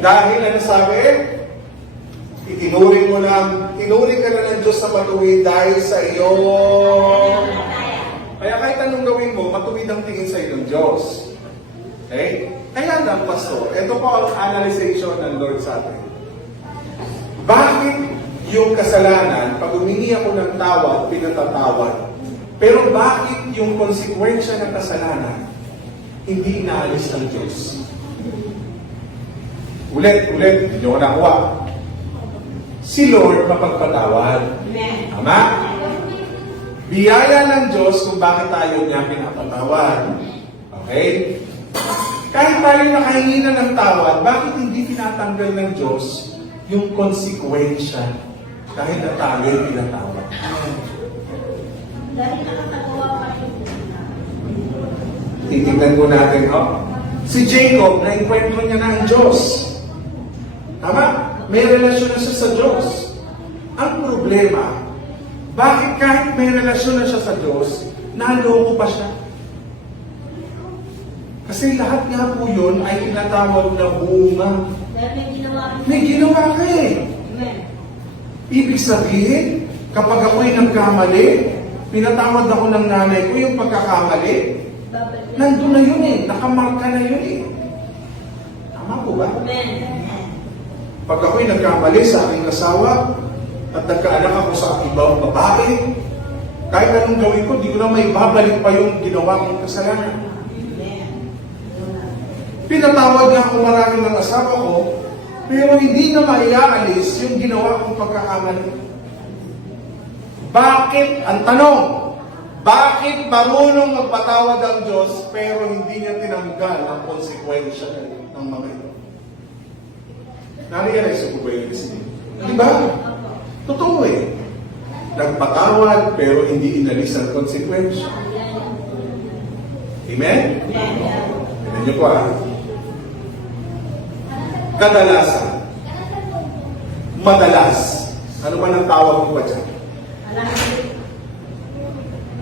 Dahil ano sabi? Itinuring ka na ng Diyos na matuwid dahil sa iyo. Kaya kahit anong gawin mo, matuwid ang tingin sa iyo ng Diyos. Okay? Kaya lang, Pastor, ito po ang analyzation ng Lord sa atin. Bakit yung kasalanan, pag humingi ako ng tawad, pinatatawad? Pero bakit yung konsekwensya ng kasalanan, hindi inaalis ng Diyos? Ulit, hindi ko nakuha. Si Lord mapagpatawad. Amen. Tama? Biyaya ng Diyos kung bakit tayo niya pinapatawad. Okay? Kahit tayo nakahingi na ng tawad, bakit hindi pinatanggal ng Diyos yung konsekwensya dahil na tayo pinatawad? Dahil nakakagawa ka rin. Titignan ko natin, si Jacob, na-enkwentro niya na ang Diyos. Tama? May relasyon na siya sa Diyos. Ang problema, bakit kahit may relasyon na siya sa Diyos, naloko pa siya? Kasi lahat nga po yun ay tinatawag na bunga. Dahil may ginawa rin. May ginawa ka eh. Amen. Ibig sabihin, kapag ako'y nagkamali, pinatawad ako ng nanay ko yung pagkakamali, Babalik. nandun na yun eh, nakamarka na yun eh. Tama po ba? Amen. Pag ako'y nagkamali sa aking asawa at nagkaanak ako sa ibang babae, kahit anong gawin ko, di ko na may babalik pa yung ginawa kong kasalanan. Amen. Pinatawad na ako marami ng asawa ko, pero hindi na maiaalis yung ginawa kong pagkakamali. Bakit? Ang tanong, bakit marunong magpatawad ang Diyos pero hindi niya tinanggal ang konsekwensya ng mga ito? Nare-realize ko ba yun kasi? Diba? Totoo eh. Nagpatawad pero hindi inalis ang konsekwensya. Amen? Tignan niyo po Kadalasan. Madalas. Ano man ang tawag mo pa dyan?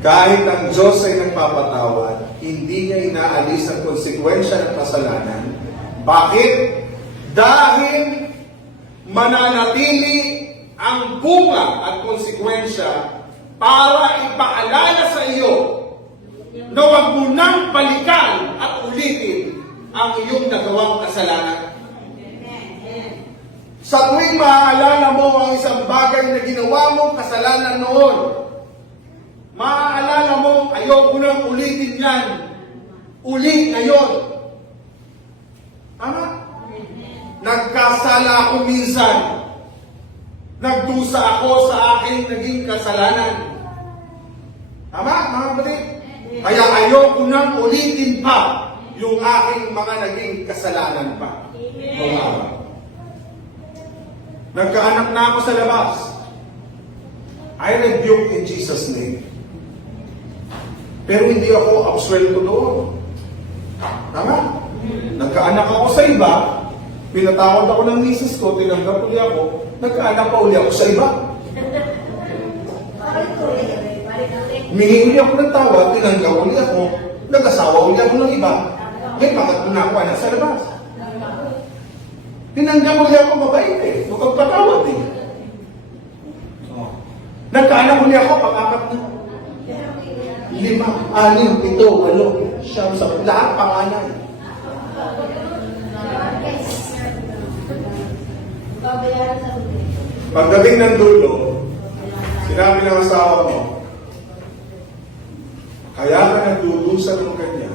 Kahit ang Diyos ay nagpapatawad, hindi niya inaalis ang konsekwensya ng kasalanan. Bakit? Dahil mananatili ang bunga at konsekwensya para ipaalala sa iyo na huwag mo nang balikan at ulitin ang iyong nagawang kasalanan. Sa tuwing maaalala mo ang isang bagay na ginawa mong kasalanan noon, maaalala mo, ayoko nang ulitin yan. Uli ngayon. Tama? Nagkasala ako minsan. Nagdusa ako sa aking naging kasalanan. Tama, mga kapatid? Kaya ayoko nang ulitin pa yung aking mga naging kasalanan pa. Nagkaanak na ako sa labas. I rebuke in Jesus' name. Pero hindi ako absuelto doon. Tama? Nagkaanak ako sa iba, pinatawad ako ng misis ko, tinanggap uli ako, nagkaanak pa uli ako sa iba. Mingi uli ako ng tawad, tinanggap uli ako, nag-asawa uli ako ng iba, may pangatlo na ako anak sa labas. Tinanggap uli ako mabait magpagpatawad Nagkaanak uli ako, pang-apat na. 5, 6, 7, 8, 9, lahat pangalan. Pagdating ng dulo, sinabi ng asawa mo, kaya ka nagdudusa ng kanya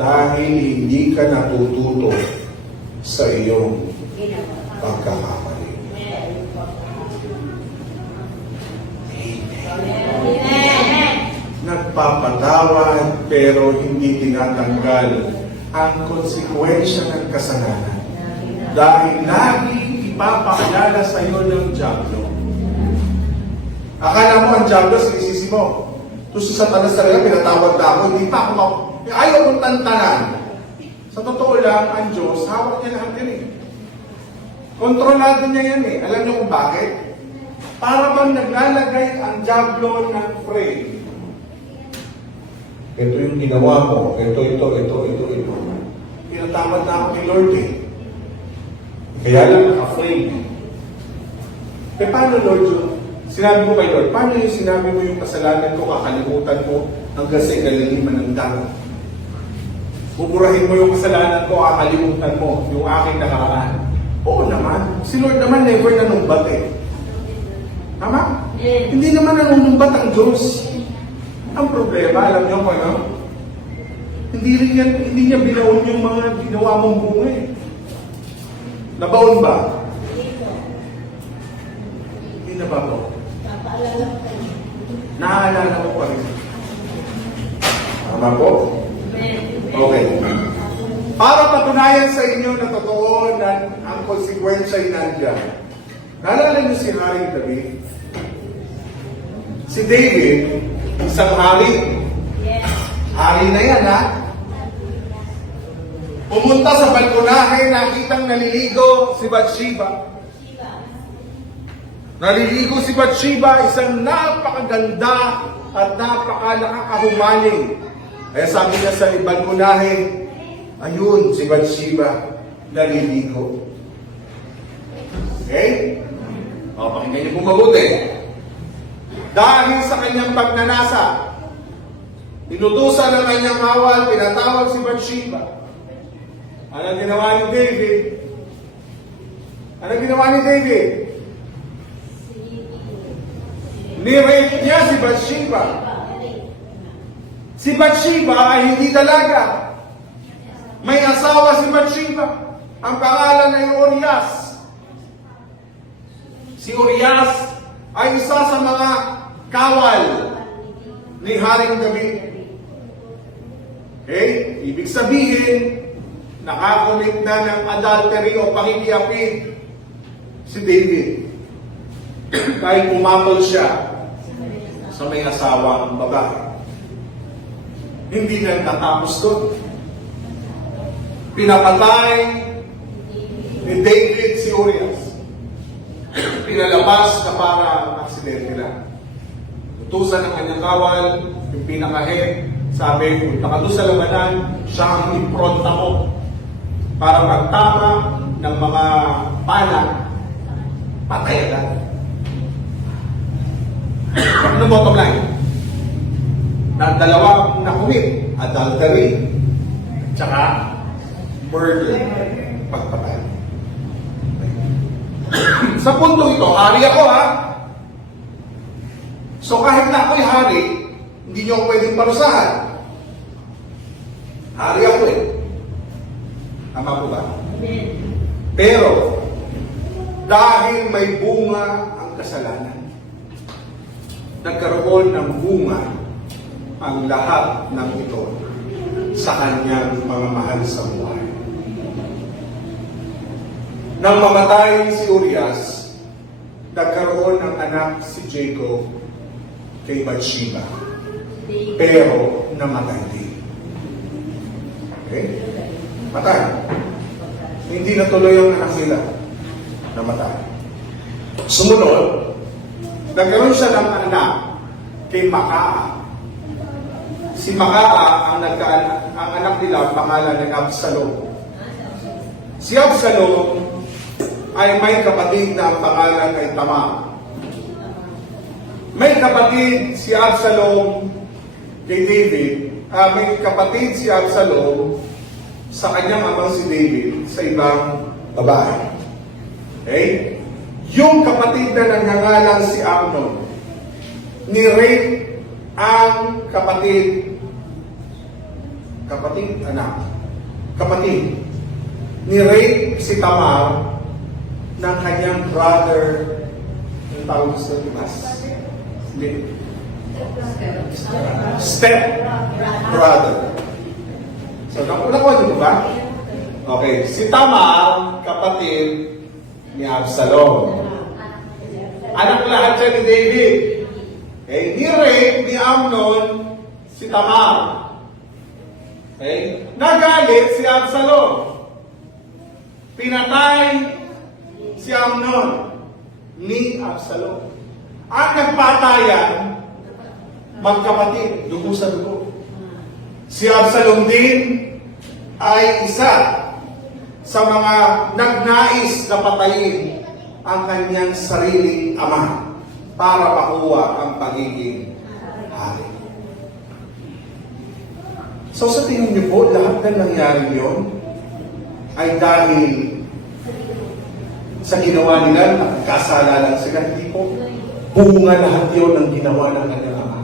dahil hindi ka natututo sa iyong pagkakamali. Nagpapatawad pero hindi tinatanggal ang konsekwensya ng kasalanan dahil lagi ipapakilala sa iyo ng dyablo. Akala mo ang dyablo sinisisi mo. Tapos sa Satanas talaga pinatawad na ako, hindi pa ako ayaw kong tantanan. Sa totoo lang, ang Diyos, hawak niya lahat yan Kontrolado niya yan Alam niyo kung bakit? Para bang naglalagay ang dyablo ng frame. Ito yung ginawa mo. Ito. Pinatawad na ako ni Lord Kaya lang naka-frame. Paano Lord yun? Sinabi mo kay Lord, paano yung sinabi mo yung kasalanan ko, kakalimutan mo hanggang sa ikaliliman ng dagat? Buburahin mo yung kasalanan ko, kakalimutan mo yung aking nakaraan. Oo naman. Si Lord naman never nanumbat Tama? Hindi naman nanunumbat ang Diyos. Ang problema, alam niyo kung ano? Hindi niya binaon yung mga ginawa mong bunga Nabaon ba? Hindi na ba po? Naaalala ko pa rin. Tama po? Okay. Para patunayan sa inyo na totoo na ang konsekwensya ay nandiyan. Naalala niyo si Haring David? Si David, isang hari. Hari na yan, Pumunta sa balkonahe, nakitang naliligo si Bathsheba. Naliligo si Bathsheba, isang napakaganda at napakalakahumaling. Kaya sabi niya sa balkonahe, ayun si Bathsheba, naliligo. Okay? Pakinggan niyo kung mabuti. Dahil sa kanyang pagnanasa, inutusan ng kanyang awal, pinatawag si Bathsheba. Anong ginawa ni David? Ni-rape niya si Bathsheba. Si Bathsheba ay hindi dalaga. May asawa si Bathsheba. Ang pangalan ay Urias. Si Urias ay isa sa mga kawal ni Haring David. Okay? Ibig sabihin, nakakulit na ng adultery o pakikiapid si David. Kahit pumapal siya sa may asawang babae. Hindi na natapos doon. Pinapatay ni David si Urias. Pinalabas na para aksidente na. Utusan ng kanyang kawal, yung pinaka-head, sabi, punta ka doon sa labanan, siya ang impronta mo para magtama ng mga pana, patay agad. Ano bottom line? Na dalawang nakumit, adultery, tsaka murder, pagpatay. Sa punto ito, hari ako ha. So kahit na ako'y hari, hindi niyo ako pwedeng parusahan. Hari ako eh. Tama po ba? Pero, dahil may bunga ang kasalanan, nagkaroon ng bunga ang lahat ng ito sa kanyang mga mahal sa buhay. Nang mamatay si Urias, nagkaroon ng anak si Jacob kay Bathsheba. Pero namatay din. Okay? Matay. Hindi natuloy ang anak nila. Namatay. Sumunod, nagkaroon siya ng anak kay Makaa. Si Makaa, ang anak nila, pangalan ng Absalom. Si Absalom ay may kapatid na ang pangalan ay Tamar. May kapatid si Absalom kay David, may kapatid si Absalom sa kanyang amang si David sa ibang babae. Okay? Yung kapatid na nangangalang si Amnon, ni-rape ang kapatid, ni-rape si Tamar ng kanyang brother, yung tawag sa Dimas? Step brother. So, nakuha niyo ba? Okay. Si Tamar, kapatid ni Absalom. Anak lahat siya ni David. Okay. Ni-rape ni Amnon si Tamar. Okay. Nagalit si Absalom. Pinatay si Amnon ni Absalom. Ang nagpatayan, magkapatid, dugo sa dugo. Si Absalom din ay isa sa mga nagnais na patayin ang kanyang sariling ama para makuha ang pagiging hari. So sa tingin niyo po, lahat ng nangyari yun ay dahil sa ginawa nila, nagkasala lang sila, hindi po. Bunga lahat yun ang ginawa ng kanyang ama.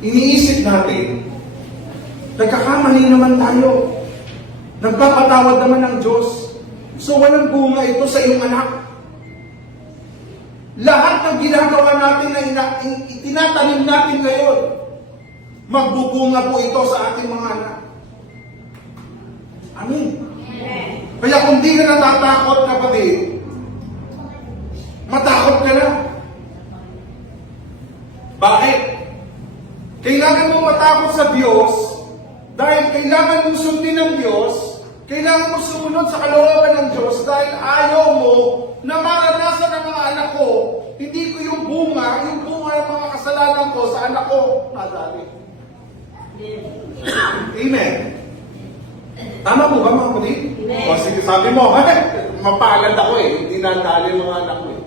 Iniisip natin, nagkakamali naman tayo. Nagpapatawad naman ng Diyos. So walang bunga ito sa iyong anak. Lahat ng ginagawa natin na itinatanim natin ngayon, magbubunga po ito sa ating mga anak. Amen. Kaya kung di ka natatakot, kapatid, matakot ka na. Bakit? Kailangan mo matakot sa Diyos dahil kailangan mo sundin ng Diyos, kailangan mo sumunod sa kalooban ng Diyos dahil ayaw mo na maranasan ng mga anak ko, hindi ko yung bunga ng mga kasalanan ko sa anak ko, nadali. Amen. Tama po ba mga kapatid? O sige, sabi mo, mapalad ako hindi nadali mga anak ko eh.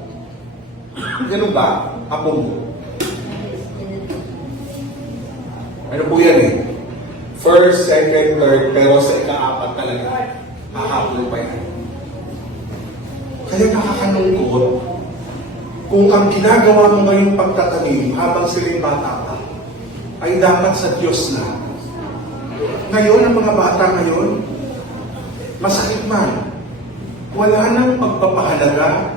Ganun ba? Apo mo. Ano po yan eh? First, second, third, pero sa ika-apat talaga, hahapon pa yan. Kaya nakakalungkot kung ang ginagawa mo ngayong pagtatanim habang sila'y bata pa, ay dapat sa Diyos na. Ngayon, ang mga bata ngayon, masakit man, wala nang pagpapahalaga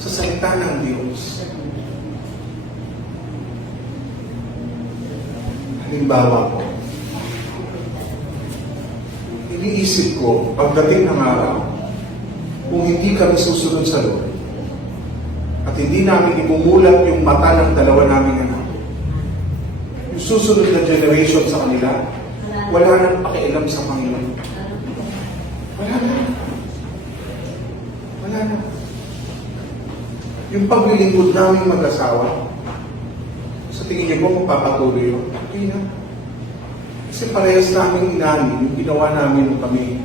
sa salita ng Diyos. Halimbawa po, iniisip ko, pagdating ng araw, kung hindi kami susunod sa Lord, at hindi namin ibumulat yung mata ng dalawa naming anak, yung susunod na generation sa kanila, wala nang pakialam sa Panginoon. Wala na. Wala na. Yung paglilingkod namin mag-asawa, sa tingin niyo po magpapatuloy yun? Hindi na. Kasi parehas namin inamin, yung ginawa namin nung kami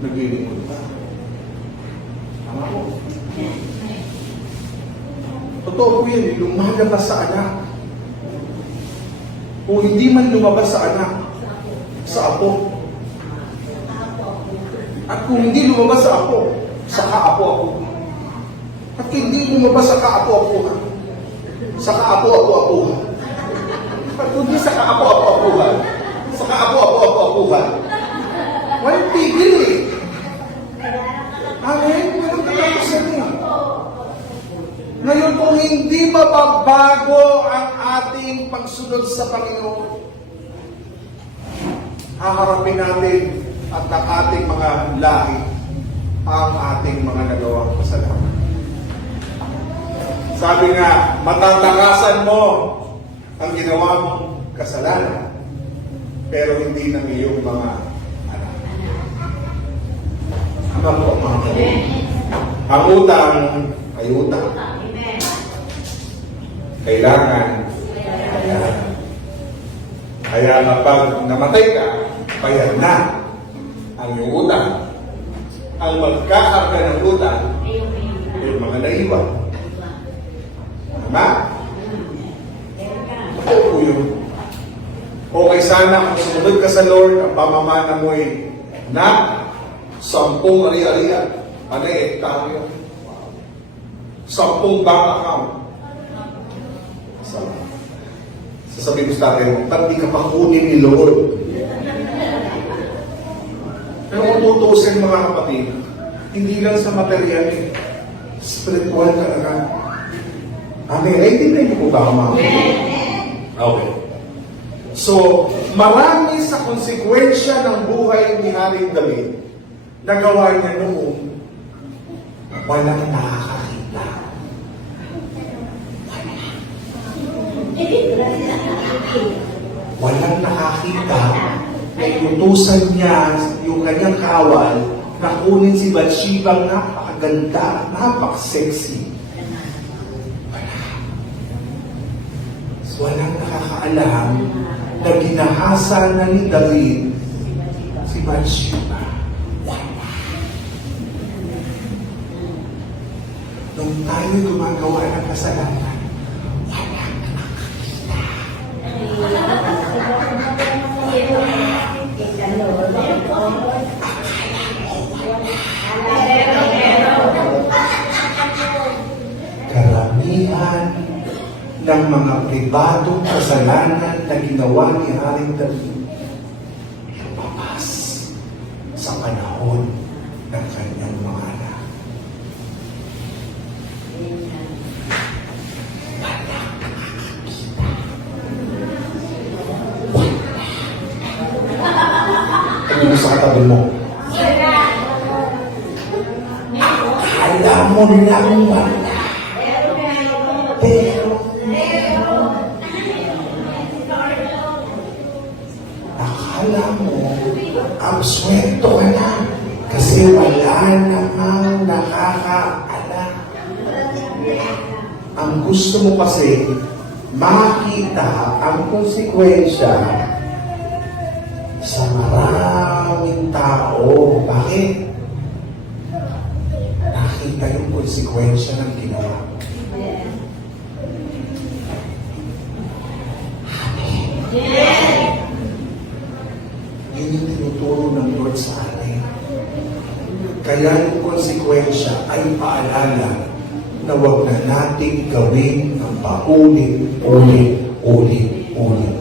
naglilingkod pa. Tama po. Totoo po yan, lumalabas sa anak. Kung hindi man lumabas sa anak, sa apo. At kung hindi lumabas sa apo, sa kaapo-apo. At kung hindi lumabas sa kaapo-apuhan, sa kaapo-apo-apuhan. At kung hindi sa kaapo-apo-apuhan, sa kaapo-apo-apuhan. Walang tigil eh. Amen? Walang katapusan eh. Ngayon kung hindi mababago ang ating pagsunod sa Panginoon, haharapin natin at ng ating mga lahi ang ating mga nagawang kasalanan. Sabi nga, matatakasan mo ang ginawa mong kasalanan, pero hindi ng iyong mga anak. Ano po mga kapatid? Ang utang ay utang. Kailangan bayaran. Kaya kapag namatay ka, bayad na ang iyong utang. Ang magkakarga ng utang ay mga naiwan. Tama? Ito po yun. Okay sana kung sumunod ka sa Lord, ang pamamana mo ay na 10 ari-arian. Ano eh, hektaryo? 10 bank account. Sasabihin ko sa atin, ba't di ka pa kunin ni Lord? Pero kung tutusin mga kapatid, hindi lang sa material eh, spiritual talaga. Amen. Ay, hindi po ba mga kapatid? Okay. So, marami sa konsekwensya ng buhay ni Haring David na gawa niya noong walang nakakakita. Walang nakakita na inutusan niya yung kanyang kawal na kunin si Bathsheba, napakaganda, napaka-sexy. Walang nakakaalam na ginahasa na ni David si Bathsheba. Nung tayo gumagawa ng kasalanan, walang nakakita. Karamihan ng mga pribadong kasalanan na ginawa ni Haring David lumabas sa panahon ng kanyang mga anak. Ano mo sa katabi mo? Alam mo lang wala. Pero akala mo, absuelto ka na kasi wala namang nakakaalam. Ang gusto mo kasi, makita ang konsekwensya sa maraming tao. Bakit? Nakita yung konsekwensya ng ginawa. Yun yung tinuturo ng Lord sa atin. Kaya yung konsekwensya ay paalala na huwag na nating gawin ng paulit-ulit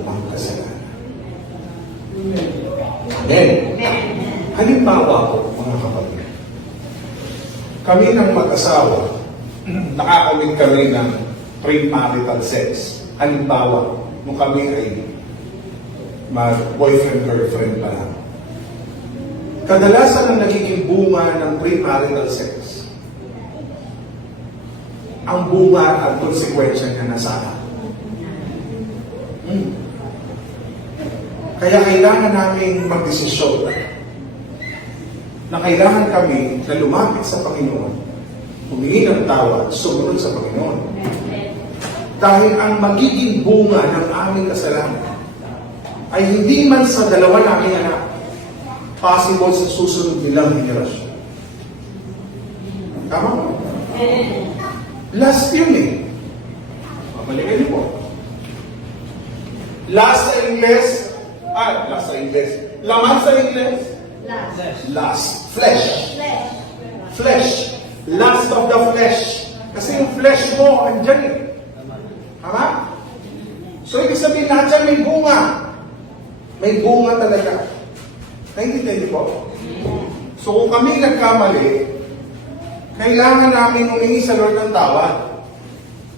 ang kasalanan. Amen. Halimbawa po, mga kapatid, kami ng mag-asawa, nakakamit kami ng premarital sex. Halimbawa, nung kami ay boyfriend-girlfriend pa lang. Kadalasan ang nagiging bunga ng premarital sex, ang bunga at konsekwensya niya nasaan. Kaya kailangan namin magdesisyon na kailangan kami na lumapit sa Panginoon, humingi ng tawad, sumunod sa Panginoon. Dahil ang magiging bunga ng aming kasalanan ay hindi man sa dalawa naming anak, possible sa susunod nilang henerasyon. Tama ba? Last yun eh. Mabalikan niyo po. Last sa Ingles, laman sa Ingles, last. Flesh. Flesh. Last of the flesh. Kasi yung flesh mo, andyan eh. Tama? So, ibig sabihin lahat dyan may bunga. May bunga talaga. Naintindihan niyo po? So, kung kami nagkamali, kailangan namin humingi sa Lord ng tawad.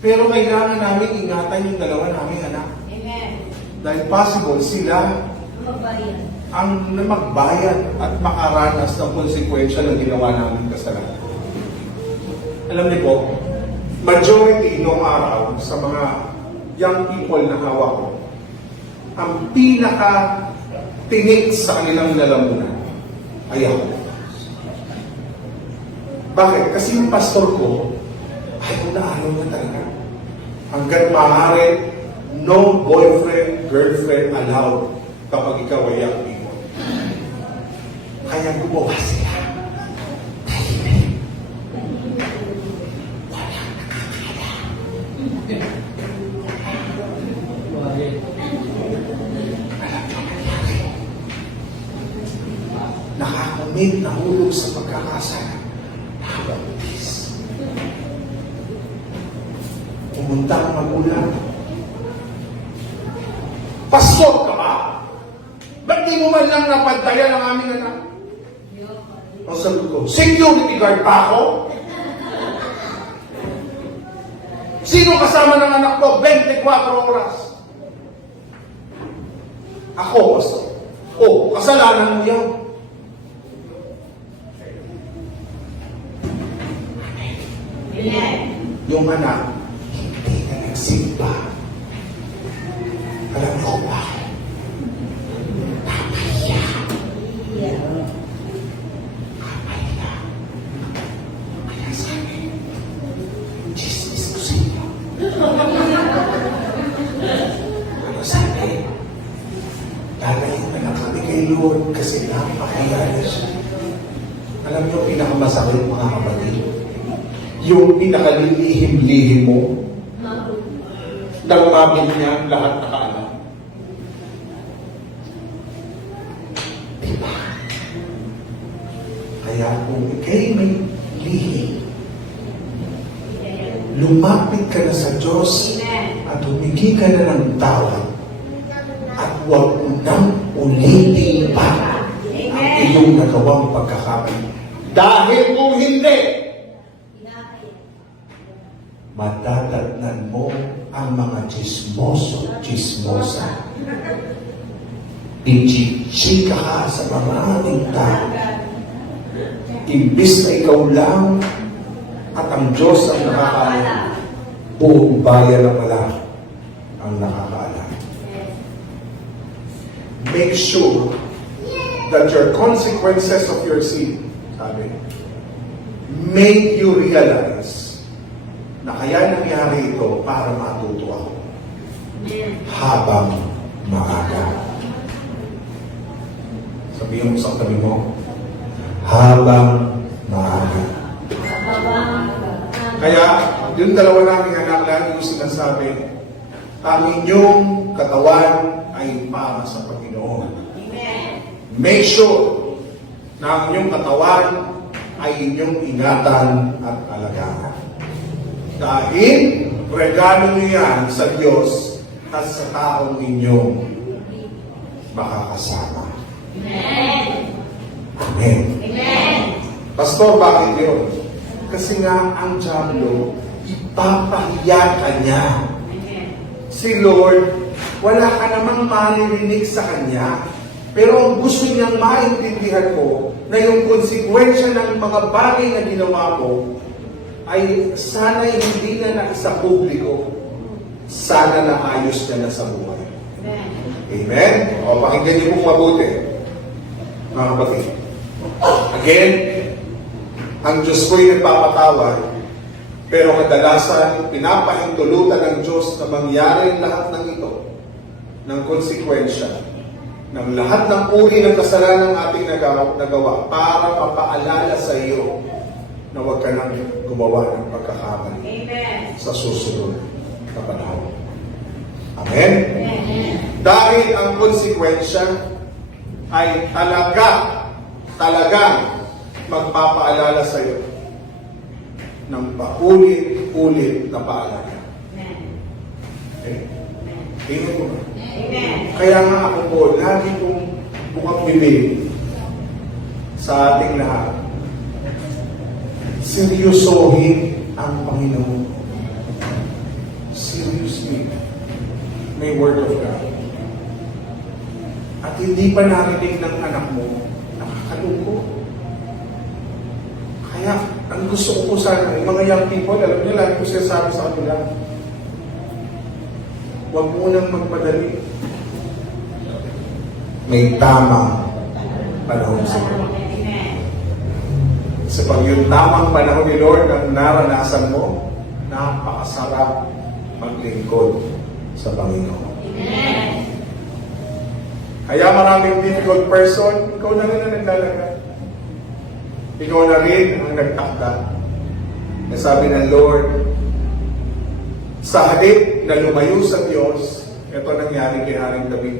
Pero kailangan namin ingatan yung dalawa naming anak. Dahil possible sila ang magbayad at makaranas ng konsekwensya ng ginawa namin kasalanan. Alam niyo po, majority noong araw sa mga young people na hawak ko, ang pinaka-tinik sa kanilang lalamunan ay ako. Bakit? Kasi yung pastor ko, ayaw na talaga. Hanggat maaari, no boyfriend, girlfriend allowed kapag ikaw ay young people. Kaya gumawa sila. Nakakamit na hulog sa pagkakasala. Nakabautis. Pumunta ang magulang. Pastor ka ba? Ba't di mo man lang napantayan ang aming anak? Ang sagot ko, security guard pa ako? Sino kasama ng anak ko 24 oras? Ako, pastor. Oh, kasalanan mo yan. Yung anak, hindi na nagsimba. Alam ko ba? Napahiya. Napahiya. Kaya sabi, chismis ko sa inyo. Pero sabi, lalayo na lang kami kay Lord kasi napahiya na siya. Alam niyo, pinakamasakit mga kapatid. Yung pinakalilihim-lihim mo, nang mabin niya, lahat nakaalam. Diba? Kaya kung ikay may lihim, lumapit ka na sa Diyos at humingi ka na ng tawad at huwag mo nang ulitin pa ang iyong nagawang pagkakamali. Dahil kung hindi, matatatnan mo ang mga chismoso, chismosa. Pichichika ka sa maraming tao. Imbis na ikaw lang at ang Diyos ang nakakaalam, buong bayan na pala ang nakakaalam. Make sure that your consequences of your sin, sabi, make you realize na kaya nangyari ito para matuto ako habang maaga. Sabihin mo sa tabi mo, habang maaga. Kaya, yung dalawa naming anak lang yung sinasabi, ang inyong katawan ay para sa Panginoon. Make sure na ang inyong katawan ay inyong ingatan at alagaan. Dahil regalo niyo yan sa Diyos at sa taong ninyong makakasama. Amen. Pastor, bakit yun? Kasi nga ang diablo, ipapahiya ka niya. Si Lord, wala ka namang maririnig sa Kanya. Pero ang gusto niyang maintindihan mo na yung konsekwensya ng mga bagay na ginawa mo ay sana hindi na naisa publiko, sana naayos na sa buhay. Amen? O, pakinggan niyo pong mabuti. Mga kapatid. Again, ang Diyos ko'y nagpapatawad, pero kadalasan pinapahintulutan ng Diyos na mangyari lahat ng ito ng konsekwensya ng lahat ng uri ng kasalanan ng ating nagawa para mapaalala sa iyo na huwag ka nang gumawa ng pagkakamali sa susunod na panahon. Amen? Dahil ang konsekwensya ay talagang magpapaalala sa iyo ng paulit-ulit na paalala. Okay? Tingnan mo ba? Kaya nga ako po, lagi kong bukang bibig sa ating lahat. Seryosohin ang Panginoon. Seriously. May Word of God. At hindi pa narinig ng anak mo, nakakalungkot. Kaya, ang gusto ko po sana, yung mga young people, alam niyo, lagi ko sinasabi sa kanila, huwag munang magpadali. May tamang panahon sa iyo. Sa pag yung tamang panahon ni Lord ang naranasan mo, napakasarap maglingkod sa Panginoon. Kaya maraming difficult person, ikaw na rin ang naglalaga. Ikaw na rin ang nagtakda. Nasabi ng Lord, sa halip na lumayo sa Diyos, ito nangyari kay Haring David.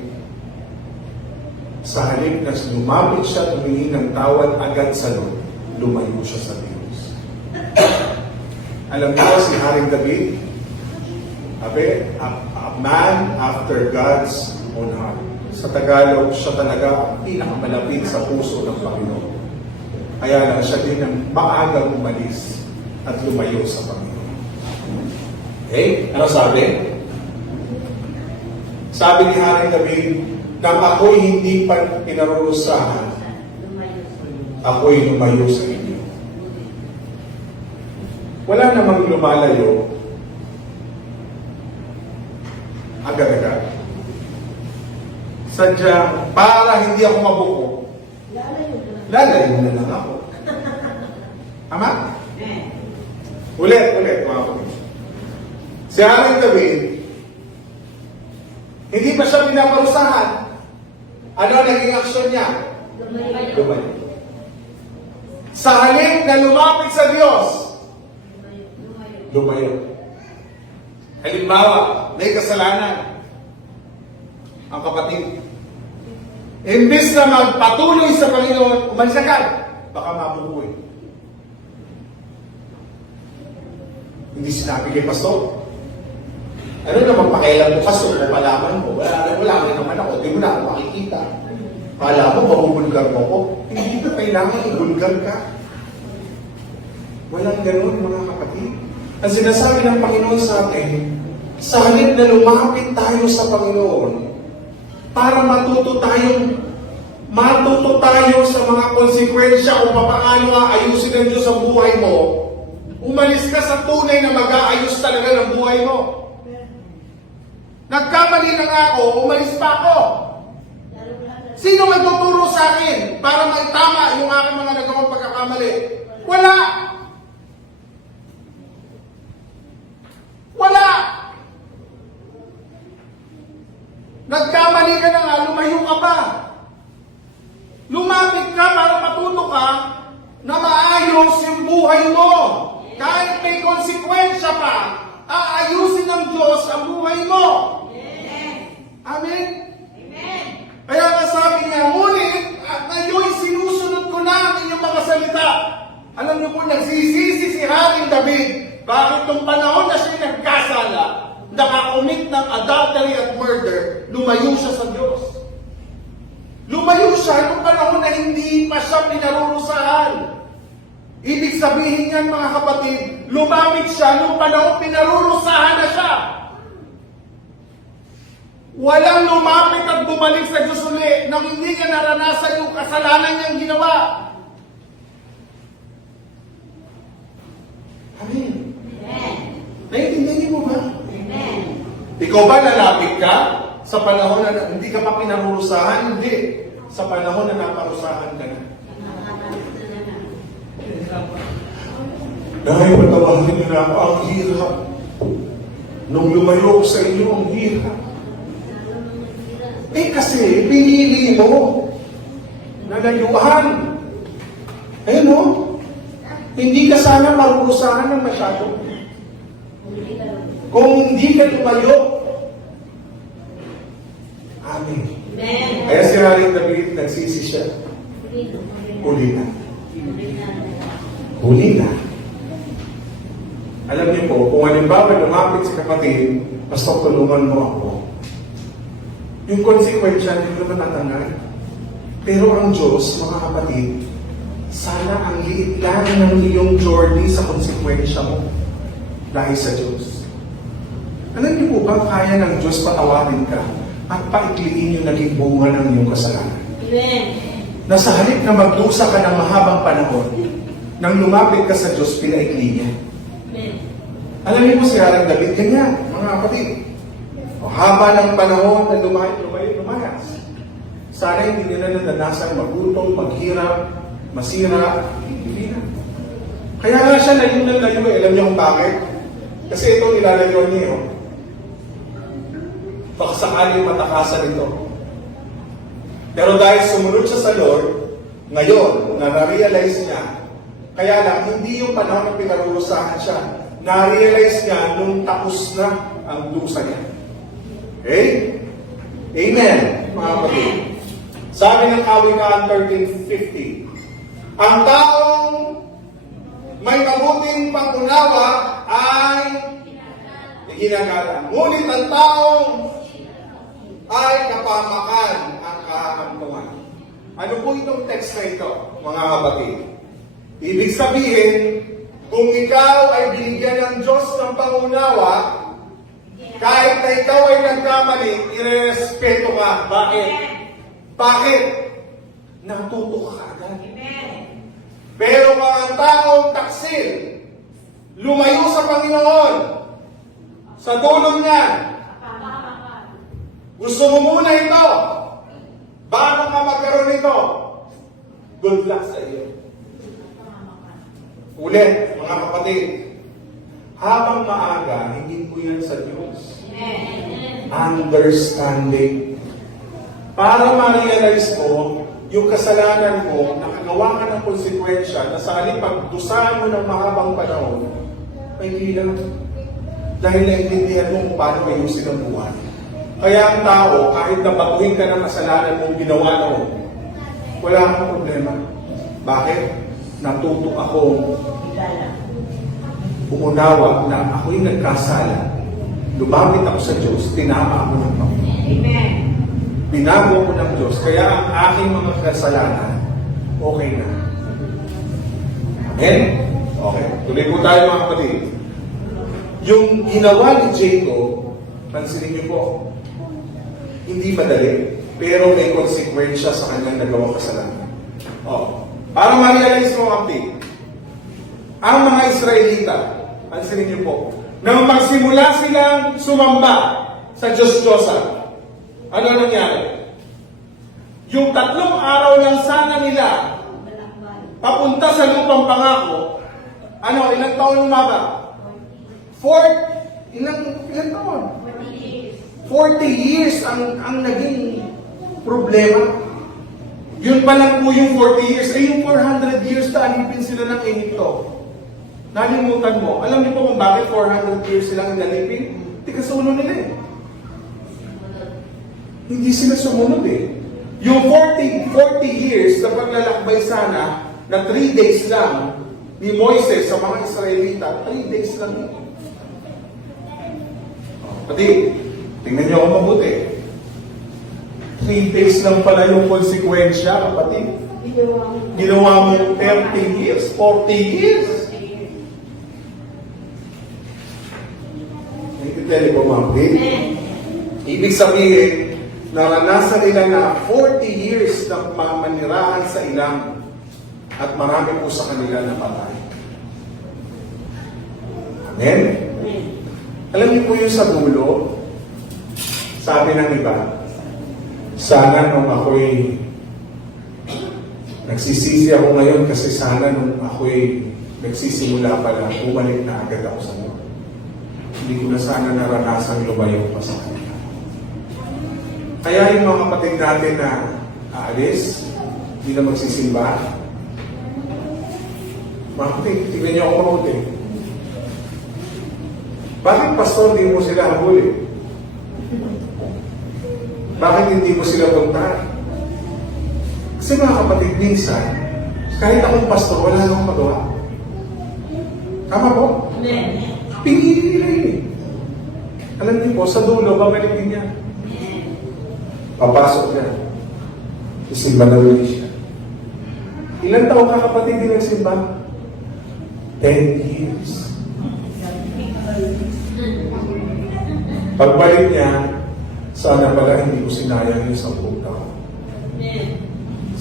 Sa halip na lumapit siya, tumingi ng tawad agad sa Lord, lumayo siya sa Diyos. Alam niyo si Haring David, a man after God's own heart. Sa Tagalog, siya talaga ang pinakamalapit sa puso ng Panginoon. Kaya lang siya din ang maagang umalis at lumayo sa Panginoon. Okay? Ano sabi? Sabi ni Haring David, nang ako'y hindi pa pinarurusahan, ako'y lumayo sa inyo. Wala namang lumalayo agad-agad. Sadyang para hindi ako mabuko, lalayo na lang ako. Tama? Ulit, mga kapatid. Si Haring David, hindi pa siya pinaparusahan. Ano ang naging aksyon niya? Lumayo. Sa halip na lumapit sa Diyos, lumayo. Halimbawa, may kasalanan ang kapatid. Imbis na magpatuloy sa Panginoon, umalis agad, baka mabubuhay. Hindi sinabi kay pastor, ano naman pakialam mo pastor, kung malaman mo, wala naman ako, di mo na ako makikita. Kala mo, mabubulgar mo ko. Hindi ka kailangan ibulgar ka. Walang ganun, mga kapatid. Ang sinasabi ng Panginoon sa atin, sa halip na lumapit tayo sa Panginoon, para matuto tayo sa mga konsekwensya kung paano aayusin ng Diyos ang buhay mo, umalis ka sa tunay na mag-aayos talaga ng buhay mo. Nagkamali na nga ako, umalis pa ako. Sino magtuturo sa akin para maitama yung aking mga nagawang pagkakamali? Wala! Wala! Nagkamali ka na nga, lumayo ka pa. Lumapit ka para matuto ka na maayos yung buhay mo. Kahit may konsekwensya pa, aayusin ng Diyos ang buhay mo. Amen? Amen. Kaya nga sabi niya, ngunit at ngayon sinusunod ko na ang inyong mga salita. Alam niyo po, nagsisisi si Haring David. Bakit nung panahon na siya nagkasala, nakakomit ng adultery at murder, lumayo siya sa Diyos. Lumayo siya nung panahon na hindi pa siya pinarurusahan. Ibig sabihin yan, mga kapatid, lumapit siya nung panahon pinarurusahan na siya. Walang lumapit at bumalik sa Diyos uli nang hindi niya naranasan yung kasalanan niyang ginawa. Amen. Naiintindihan niyo mo ba? Amen. Ikaw ba lalapit ka Sa panahon na hindi ka pa pinarurusahan, hindi. Sa panahon na naparusahan ka na. Dahil patawarin niyo na ako, ang hirap. Nung lumayo ko sa inyo, ang hirap. Eh kasi, pinili mo na layuhan. Eh no? Hindi ka sana marurusahan ng masyado. Kung hindi ka lumayo. Amen. Kaya si Haring David, nagsisi siya. Huli na. Huli na. Alam niyo po, kung halimbawa lumapit si kapatid, Pastor, tulungan mo ako. Yung konsekwensya, hindi ko naman natanggal. Pero ang Diyos, mga kapatid, sana ang liit lang ng iyong journey sa konsekwensya mo dahil sa Diyos. Alam niyo po ba, kaya ng Diyos patawarin ka at paikliin yung naging bunga ng iyong kasalanan? Amen. Na sa halip na magdusa ka ng mahabang panahon, nang lumapit ka sa Diyos, pinaikli niya. Amen. Alam niyo po si Haring David, ganyan, mga kapatid. O haba ng panahon na lumayas. Sana hindi nila nadanasan magutom, maghirap, masira, hindi na. Kaya nga siya layo ng layo eh. Alam niyo kung bakit? Kasi ito nilalayuan niya. Oh. Baka sakaling matakasan ito. Pero dahil sumunod siya sa Lord, ngayon, na-realize niya, kaya lang, hindi yung panahon na pinarurusahan siya. Na-realize niya nung tapos na ang dusa niya. Okay? Amen, mga kapatid. Sabi ng Kawikaan 13:50, ang taong may mabuting pangunawa ay ginagala. Ngunit ang taong ay kapamakan ang kahampungan. Ano po itong text na ito, mga kapatid? Ibig sabihin, kung ikaw ay binigyan ng Diyos ng pangunawa, kahit na ikaw ay nagkamali, irerespeto ka. Bakit? Bakit? Natuto ka agad. Pero kung ang taong taksil, lumayo sa Panginoon, sa dulo niya, gusto mo muna ito, bago ka magkaroon nito, good luck sa iyo. Ulit, mga kapatid, habang maaga, hindi po yan sa Diyos. Understanding. Para ma-realize mo, yung kasalanan mo, nakagawa ka ng konsekwensya na sa halip pagdusahan mo ng mahabang panahon, ay lang. Dahil naintindihan mo kung paano ayusin ang buhay. Kaya ang tao, kahit nabatuhin ka ng kasalanan mong ginawa mo, wala kang problema. Bakit? Natuto akong umunawa na ako'y nagkasala. Lumapit ako sa Diyos, tinama ako ng Panginoon. Amen. Binago ko ng Diyos, kaya ang aking mga kasalanan, okay na. Amen? Okay. Tuloy po tayo mga kapatid. Yung ginawa ni Jacob, pansinin niyo po, hindi madali, pero may konsekwensya sa kanyang nagawang kasalanan. Para ma-realize mo kapatid, ang mga Israelita, pansinin niyo po, nang magsimula silang sumamba sa Diyos-Diyosan, ano nangyari? Yung 3 araw lang sana nila papunta sa lupang pangako, ilang taon lumaba? Ilang taon? 40 years ang naging problema. Yun pa lang po yung 40 years. Yung 400 years na alipin sila ng Egypto. Nalimutan mo. Alam niyo po kung bakit 400 years silang inalipin? Hindi kasunod nila eh. Hindi sila sumunod eh. Yung 40 years na paglalakbay sana na 3 days lang ni Moises sa mga Israelita, 3 days lang yun. Pati, tingnan niyo ako mabuti. 3 days lang pala yung konsekwensya, kapatid. Ginawa mo 30 years, 40 years. Naintindihan niyo po, mga kapatid? Ibig sabihin, naranasan nila na 40 years ng pamanirahan sa ilang at marami po sa kanila na patay. Amen? Alam niyo po yung sa dulo, Sabi ng iba, sana nung ako'y nagsisisi ako ngayon kasi sana nung ako'y nagsisimula pa lang, bumalik na agad ako sa Lord. Hindi ko na sana naranasan lumayo pa sa Kanya. Kaya yung mga kapatid natin na aalis, hindi na magsisimba, mga kapatid, tignan niyo ako mabuti. Bakit, pastor, hindi mo sila habulin? Bakit hindi mo sila puntahan? Kasi mga kapatid, minsan, kahit akong pastor, wala akong magawa. Tama po? Pinili nila yun eh. Alam niyo po, sa dulo, babalik din niya. Papasok niya. Isimba na ulit siya. Ilan taon ka kapatid din nagsimba? 10 years. Pagbalik niya, sana pala hindi ko sinayang yung 10 taon.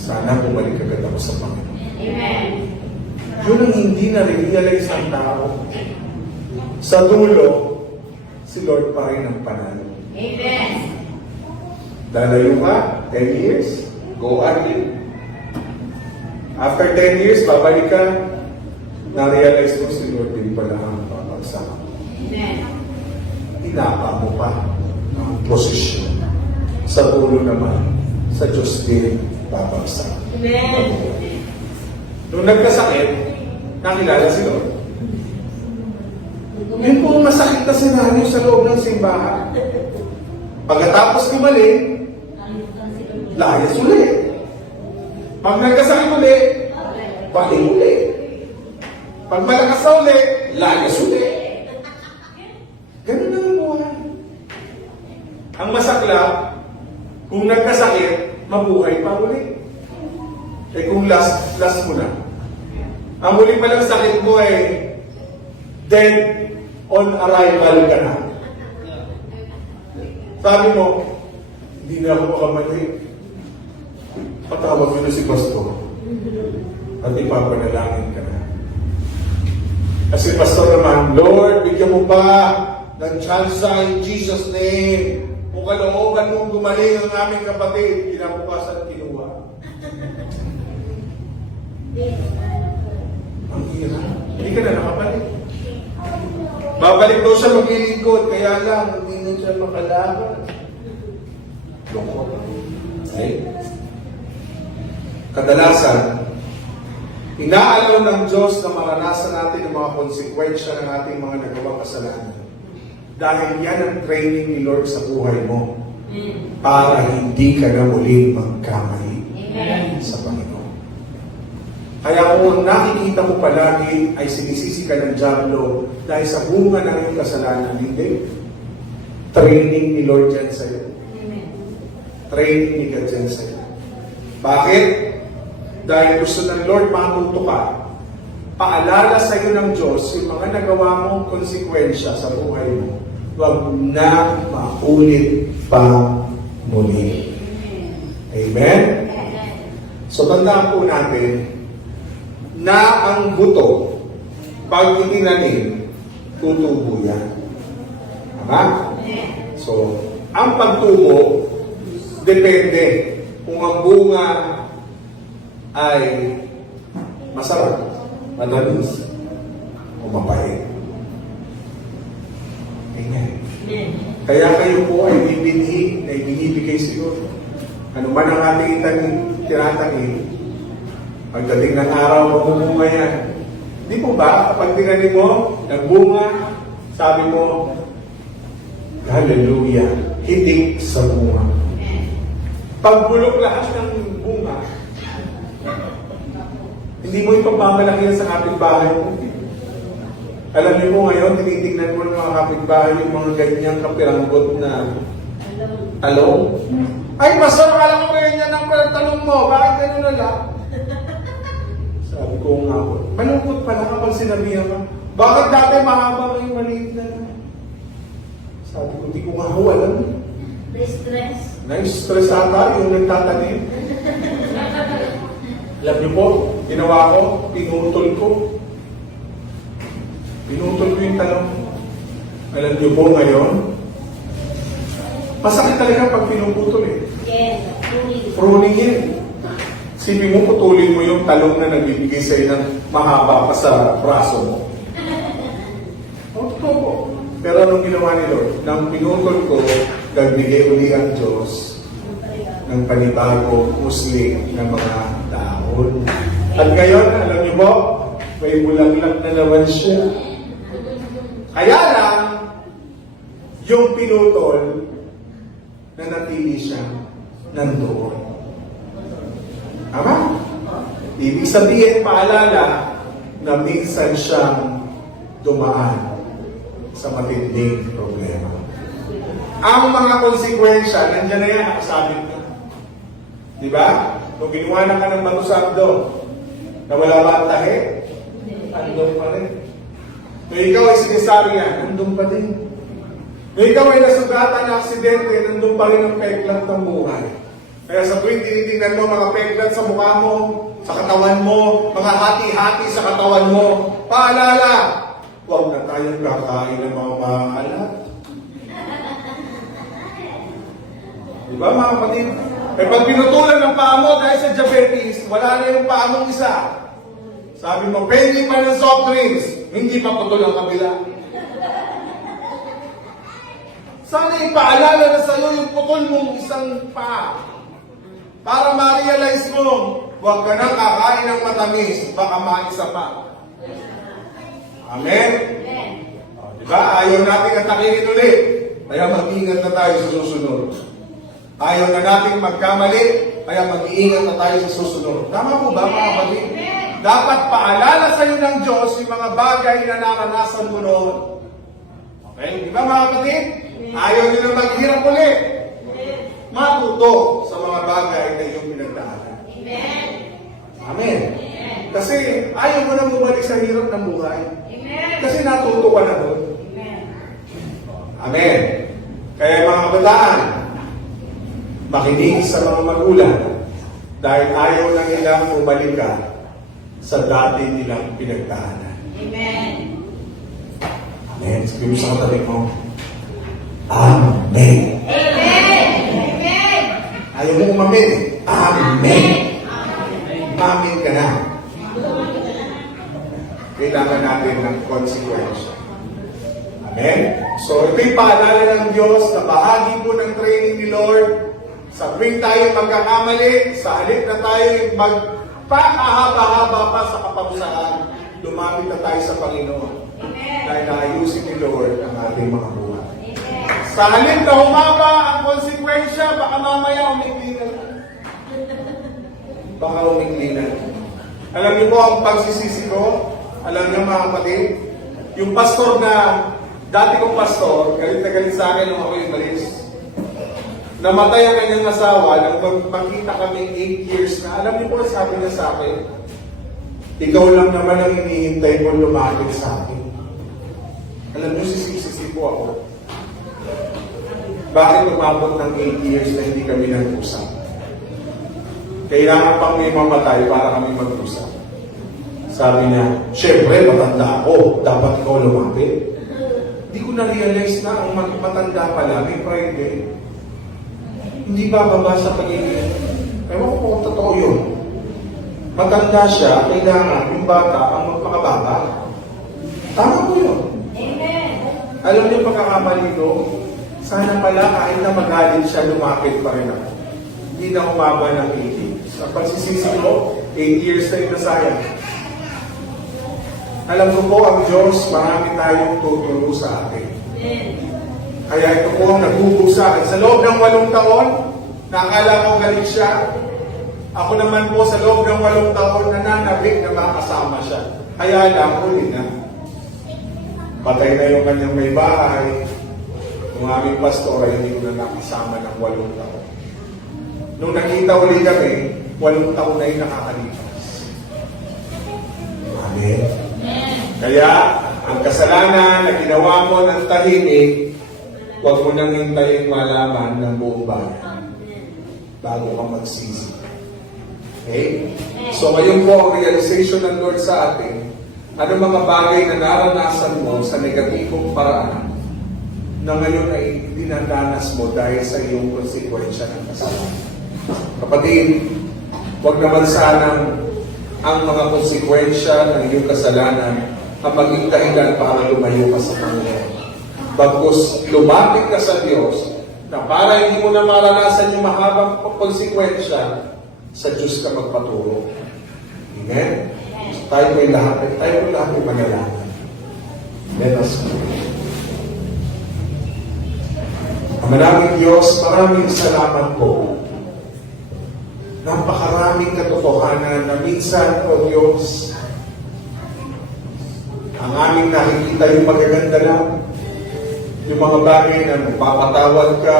Sana bumalik agad ako sa Panginoon. Amen. Yun ang hindi na-realize ang tao. Sa dulo, si Lord pa rin ang panalo. Amen. Dalayo ka, 10 years, go again. After 10 years, babalik ka, na-realize mo si Lord din pala ang babagsak. Amen. Inapa mo pa ang posisyon. Sa dulo naman, sa Diyos din babagsak. Amen. Nung nagkasakit, nakilala si Lord. Yun po ang masakit na senaryo sa loob ng simbahan. Pagkatapos gumaling, layas ulit. Pag nagkasakit ulit, balik ulit. Pag malakas na ulit, layas ulit. Ganun ang buhay. Ang masakla, kung nagkasakit, mabuhay pa ulit. Eh kung last mo na. Ang huli pa lang sakit mo ay dead on arrival ka na. Sabi mo, hindi na ako makamali. Patawag mo na si Pastor. At ipapanalangin ka na. Kasi Pastor naman, Lord, bigyan mo pa ng chance in Jesus' name. Kung kalooban mong gumaling ang aming kapatid, kinabukasan kinuha. Ang hirap. Hindi ka na nakabalik. Babalik daw siya maglilingkod, kaya lang, hindi na siya makalaban. Loko. Okay? Kadalasan, inaalaw ng Diyos na maranasan natin ang mga konsekwensya ng ating mga nagawang kasalanan. Dahil yan ang training ni Lord sa buhay mo. Para hindi ka na muling magkamali sa Panginoon. Kaya kung nakikita mo palagi ay sinisisi ka ng Diablo dahil sa bunga ng iyong kasalanan, hindi. Training ni Lord yan sa'yo. Training ni God yan sa'yo. Bakit? Dahil gusto ng Lord matuto ka. Paalala sa iyo ng Diyos yung mga nagawa mong konsekwensya sa buhay mo. Huwag na maulit pa muli. Amen? So tandaan po natin na ang buto, pag itinanim, tutubo yan. Tama? So, ang pagtubo, depende kung ang bunga ay masarap, manalis, o mapait. Amen. Kaya kayo po ay bibinhi na ibinibigay siguro. Ano man ang ating tinatanim, pagdating ng araw, mabumunga yan. Di po ba, kapag tinanim mo, nagbunga, sabi mo, hallelujah, hitik sa bunga. Pagbulok lahat ng bunga, hindi mo ipagmamalaki yan sa kapitbahay mo. Alam niyo po ngayon, tinitingnan mo ng mga kapitbahay yung mga ganyang kapiranggot na talong. Ay, masarap, alam ko ganyan ang talong mo. Bakit ganyan na lang? Sabi ko nga po, malungkot pala kapag sinabihan ka, bakit dati mahaba yung maliit na? Sabi ko, di ko nga ho alam. Stress. Na-stress ata yung nagtatanim. Alam niyo po, ginawa ko, pinutol ko. Pinutol ko yung talong. Alam niyo po ngayon, Masakit talaga pag pinuputol eh. Yes. Pruning. Pruning yun. Sipin mo, putulin mo yung talong na nagbibigay sa'yo ng mahaba pa sa braso mo. Opo. Pero anong ginawa ni Lord? Nang pinutol ko, nagbigay uli ang Diyos ng panibagong usli ng mga dahon. At ngayon, alam niyo po, may bulaklak na naman siya. Kaya lang, yung pinutol, na natili siya nandoon. Tama? Ibig sabihin, paalala, na minsan siyang dumaan sa matinding problema. Ang mga konsekwensya, nandiyan na yan, nakasabit na. Di ba? Kung ginawa na ka ng matusabdo, na wala ba ang tahi? Andun pa rin. Kung ikaw ay sinasabi yan, andun pa din. Kung ikaw ay nasugatan na aksidente, nandun pa rin ang peklat ng buhay. Kaya sa tuwing tinitingnan mo mga peklat sa mukha mo, sa katawan mo, mga hati-hati sa katawan mo, paalala, huwag na tayong kakain ng mga maalat. Diba mga kapatid? Eh pag pinutulan ng paa mo dahil sa diabetes, wala na yung paa mong isa. Sabi mo, pengi pa ng soft drinks, hindi pa putol ang kabila. Sana ipaalala na sa'yo yung putol mong isang paa. Para ma-realize mo, huwag ka nang kakain ng matamis, baka maisa pa. Amen? Diba? Ayaw natin atakihin ulit. Kaya mag-iingat na tayo sa susunod. Ayaw na natin magkamali, kaya mag-iingat na tayo sa susunod. Tama po ba mga kapatid? Dapat paalala sa iyo ng Diyos yung mga bagay na naranasan mo noon. Okay? Di ba mga kapatid? Ayaw nyo na maghirap ulit. Matuto sa mga bagay na iyong pinagdaanan. Amen. Amen. Kasi ayaw mo na bumalik sa hirap ng buhay. Amen. Kasi natuto ka na doon. Amen. Amen. Kaya mga kabataan, makinig sa mga magulang dahil ayaw na nilang bumalik ka sa dati nilang pinagdaanan. Amen. Amen. Sabi mo sa katabi mo, Amen. Amen. Amen. Ayaw mo umamin eh. Amen. Amen ka na. Kailangan natin ng consequence. Amen? So, ito'y paalala ng Diyos na bahagi po ng training ni Lord. Sa tuwing tayo magkakamali, sa halip na tayo magpakahaba-haba pa sa kaparusahan, lumapit na tayo sa Panginoon. Dahil naayusin ni Lord ang ating mga buhay. Sa halip na humaba ang konsekwensya, baka mamaya umikli na. Baka umikli na. Alam niyo po ang pagsisisi ko, alam niyo mga kapatid, yung pastor na, dati kong pastor, galit na galit sa akin nung ako yung malis. Namatay ang kanyang asawa nang magkita kami 8 years na. Alam niyo po, sabi niya sa akin, ikaw lang naman ang hinihintay ko lumapit sa akin. Alam niyo, sisip-sisip po ako. Bakit umabot ng 8 years na hindi kami nag-usap? Kailangan pang may mamatay para kami mag-usap. Sabi niya, syempre, matanda ako. Dapat ikaw lumapit. Hindi ko na-realize na ang matanda pala, may pride eh. Hindi bababa sa pagiging. Ewan ko kung totoo yun. Matanda siya, kailangan yung bata ang magpakababa. Tama po yun. Amen. Alam niyo pagkakamali ko, sana pala kahit na magalit siya, lumapit pa rin ako. Hindi na umaba ng 8 years. Sa pagsisisi ko, 8 years na yung nasayang. Alam ko po ang Diyos, marami tayong tuturo sa atin. Kaya ito po ang naghubog sa akin. Sa loob ng 8 taon, nakakala ko galit siya. Ako naman po sa loob ng 8 taon, nananabik na makasama siya. Kaya lang, huli na. Patay na yung kanyang may bahay. Yung aming pastor ay hindi ko na nakasama ng 8 taon. Nung nakita ulit kami, 8 taon na yung nakakalipas. Amen. Kaya, ang kasalanan na ginawa mo ng tahimik, huwag mo nang hintayin malaman ng buong bayan bago ka magsisi. Okay? So, ngayon po ang realization ng Lord sa atin, ano mga bagay na naranasan mo sa negatibong paraan na ngayon ay dinadanas mo dahil sa iyong konsekwensya ng kasalanan. Kapatid, huwag naman sanang ang mga konsekwensya ng iyong kasalanan ang maging dahilan para lumayo ka sa Panginoon. Bagkus lumapit ka sa Diyos na para hindi mo na maranasan yung mahabang konsekwensya, sa Diyos ka magpaturo. Amen? Tayo po'y lahat ay manalangin. Let us pray. Maraming Diyos, maraming salamat po. Napakaraming katotohanan na minsan, O Diyos, ang aming nakikita yung magaganda lang, yung mga bagay na magpapatawad ka,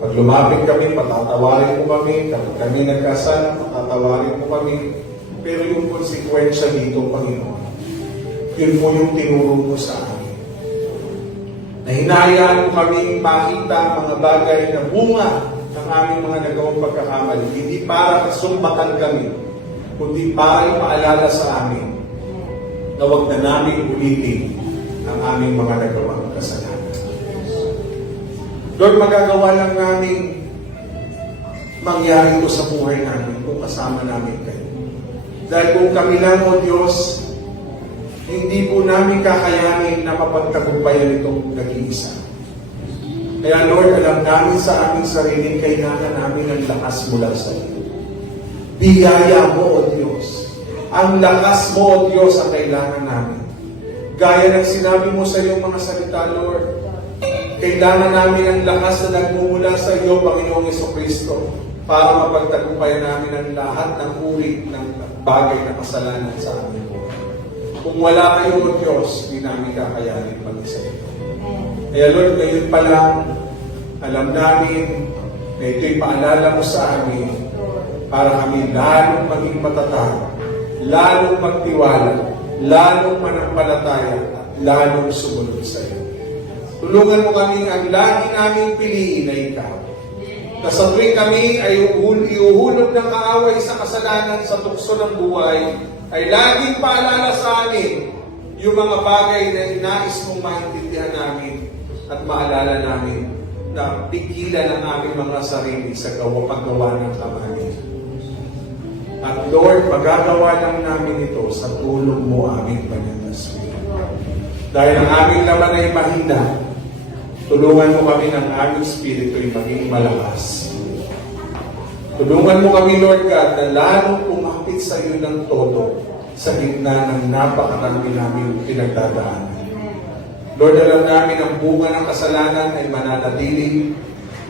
pag lumapit kami, patatawarin mo kami, kapag kami nagkasala, patatawarin mo kami, pero yung konsekwensya dito, Panginoon, yun po yung tinuro mo sa amin. Na hinayaan mo kaming makita ang mga bagay na bunga ng aming mga nagawang pagkakamali. Hindi para kasumbatan kami, kundi para ipaalala sa amin na huwag na namin ulitin ang aming mga nagawang kasalanan. Lord, magagawa lang namin mangyari ito sa buhay namin kung kasama namin kayo. Dahil kung kami lang, O Diyos, hindi po namin kakayanin na mapagtagumpayan itong nag-iisa. Kaya Lord, alam namin sa aming sarili, kailangan namin ang lakas mula sa iyo. Biyaya mo, O Diyos. Ang lakas mo, O Diyos, ang kailangan namin. Gaya ng sinabi mo sa iyong mga salita, Lord, kailangan namin ang lakas na nagmumula sa iyo, Panginoong Jesucristo, para mapagtagumpayan namin ang lahat ng uri ng bagay na kasalanan sa amin po. Kung wala kayo, O Diyos, hindi namin kakayanin mag-isa ito. Kaya Lord, ngayon pa lang, alam namin na ito'y paalala mo sa amin para kami lalong maging matatag, lalong magtiwala, lalong manampalataya, at lalong sumunod sa iyo. Tulungan mo kami ang lagi naming piliin na ikaw. Na sa tuwing kami ay iuhulog ng kaaway sa kasalanan sa tukso ng buhay, ay laging paalala sa amin yung mga bagay na inais mong maintindihan namin at maalala namin na pigilan ang aming mga sarili sa paggawa ng kamali. At Lord, magagawa lang namin ito sa tulong mo aming banal na Espiritu. Dahil ang aming laman ay mahina, tulungan mo kami ng aming Espiritu ay maging malakas. Tulungan mo kami, Lord God, na lalong kumapit sa iyo ng todo sa gitna ng napakarami namin pinagdadaanan. Lord, alam namin ang bunga ng kasalanan ay mananatili,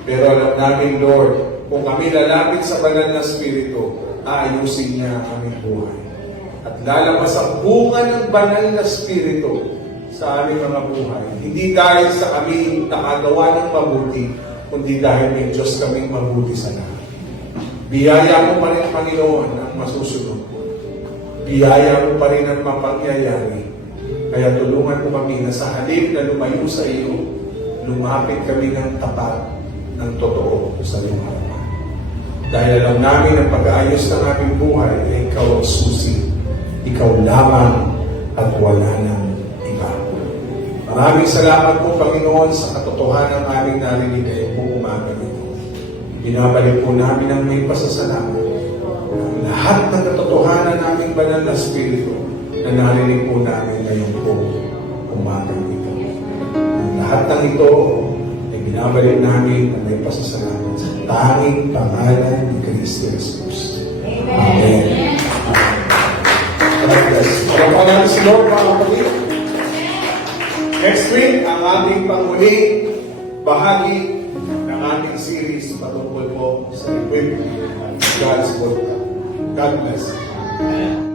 pero alam namin, Lord, kung kami lalapit sa banal na Espiritu, aayusin niya ang aming buhay. At lalabas ang bunga ng banal na Espiritu sa aming mga buhay. Hindi dahil sa kami nakagawa ng mabuti, kundi dahil may Diyos kaming mabuti sa lahat. Biyaya mo pa rin, Panginoon, ang masusunod. Biyaya mo pa rin ang mapangyayari. Kaya tulungan mo kami na sa halip na lumayo sa iyo, lumapit kami ng tapat, ng totoo sa iyong harapan. Dahil alam namin ang pag-aayos ng aming buhay ay ikaw ang susi. Ikaw lamang at wala nang iba. Maraming salamat po, Panginoon, sa katotohanan ng aming narinig ngayong buong umaga nito. Binabalik po namin ang may pasasalamat. Ang lahat ng katotohanan naming banal na Espiritu na narinig po namin ngayong buong umaga nito. Ang lahat ng ito ay binabalik namin ang may pasasalamat sa tanging pangalan ni Kristo Jesus. Amen. Alam po natin si Lord, mga kapatid. Next week, ang ating panghuling bahagi ng ating series patungkol po sa equipping God's Word. God bless.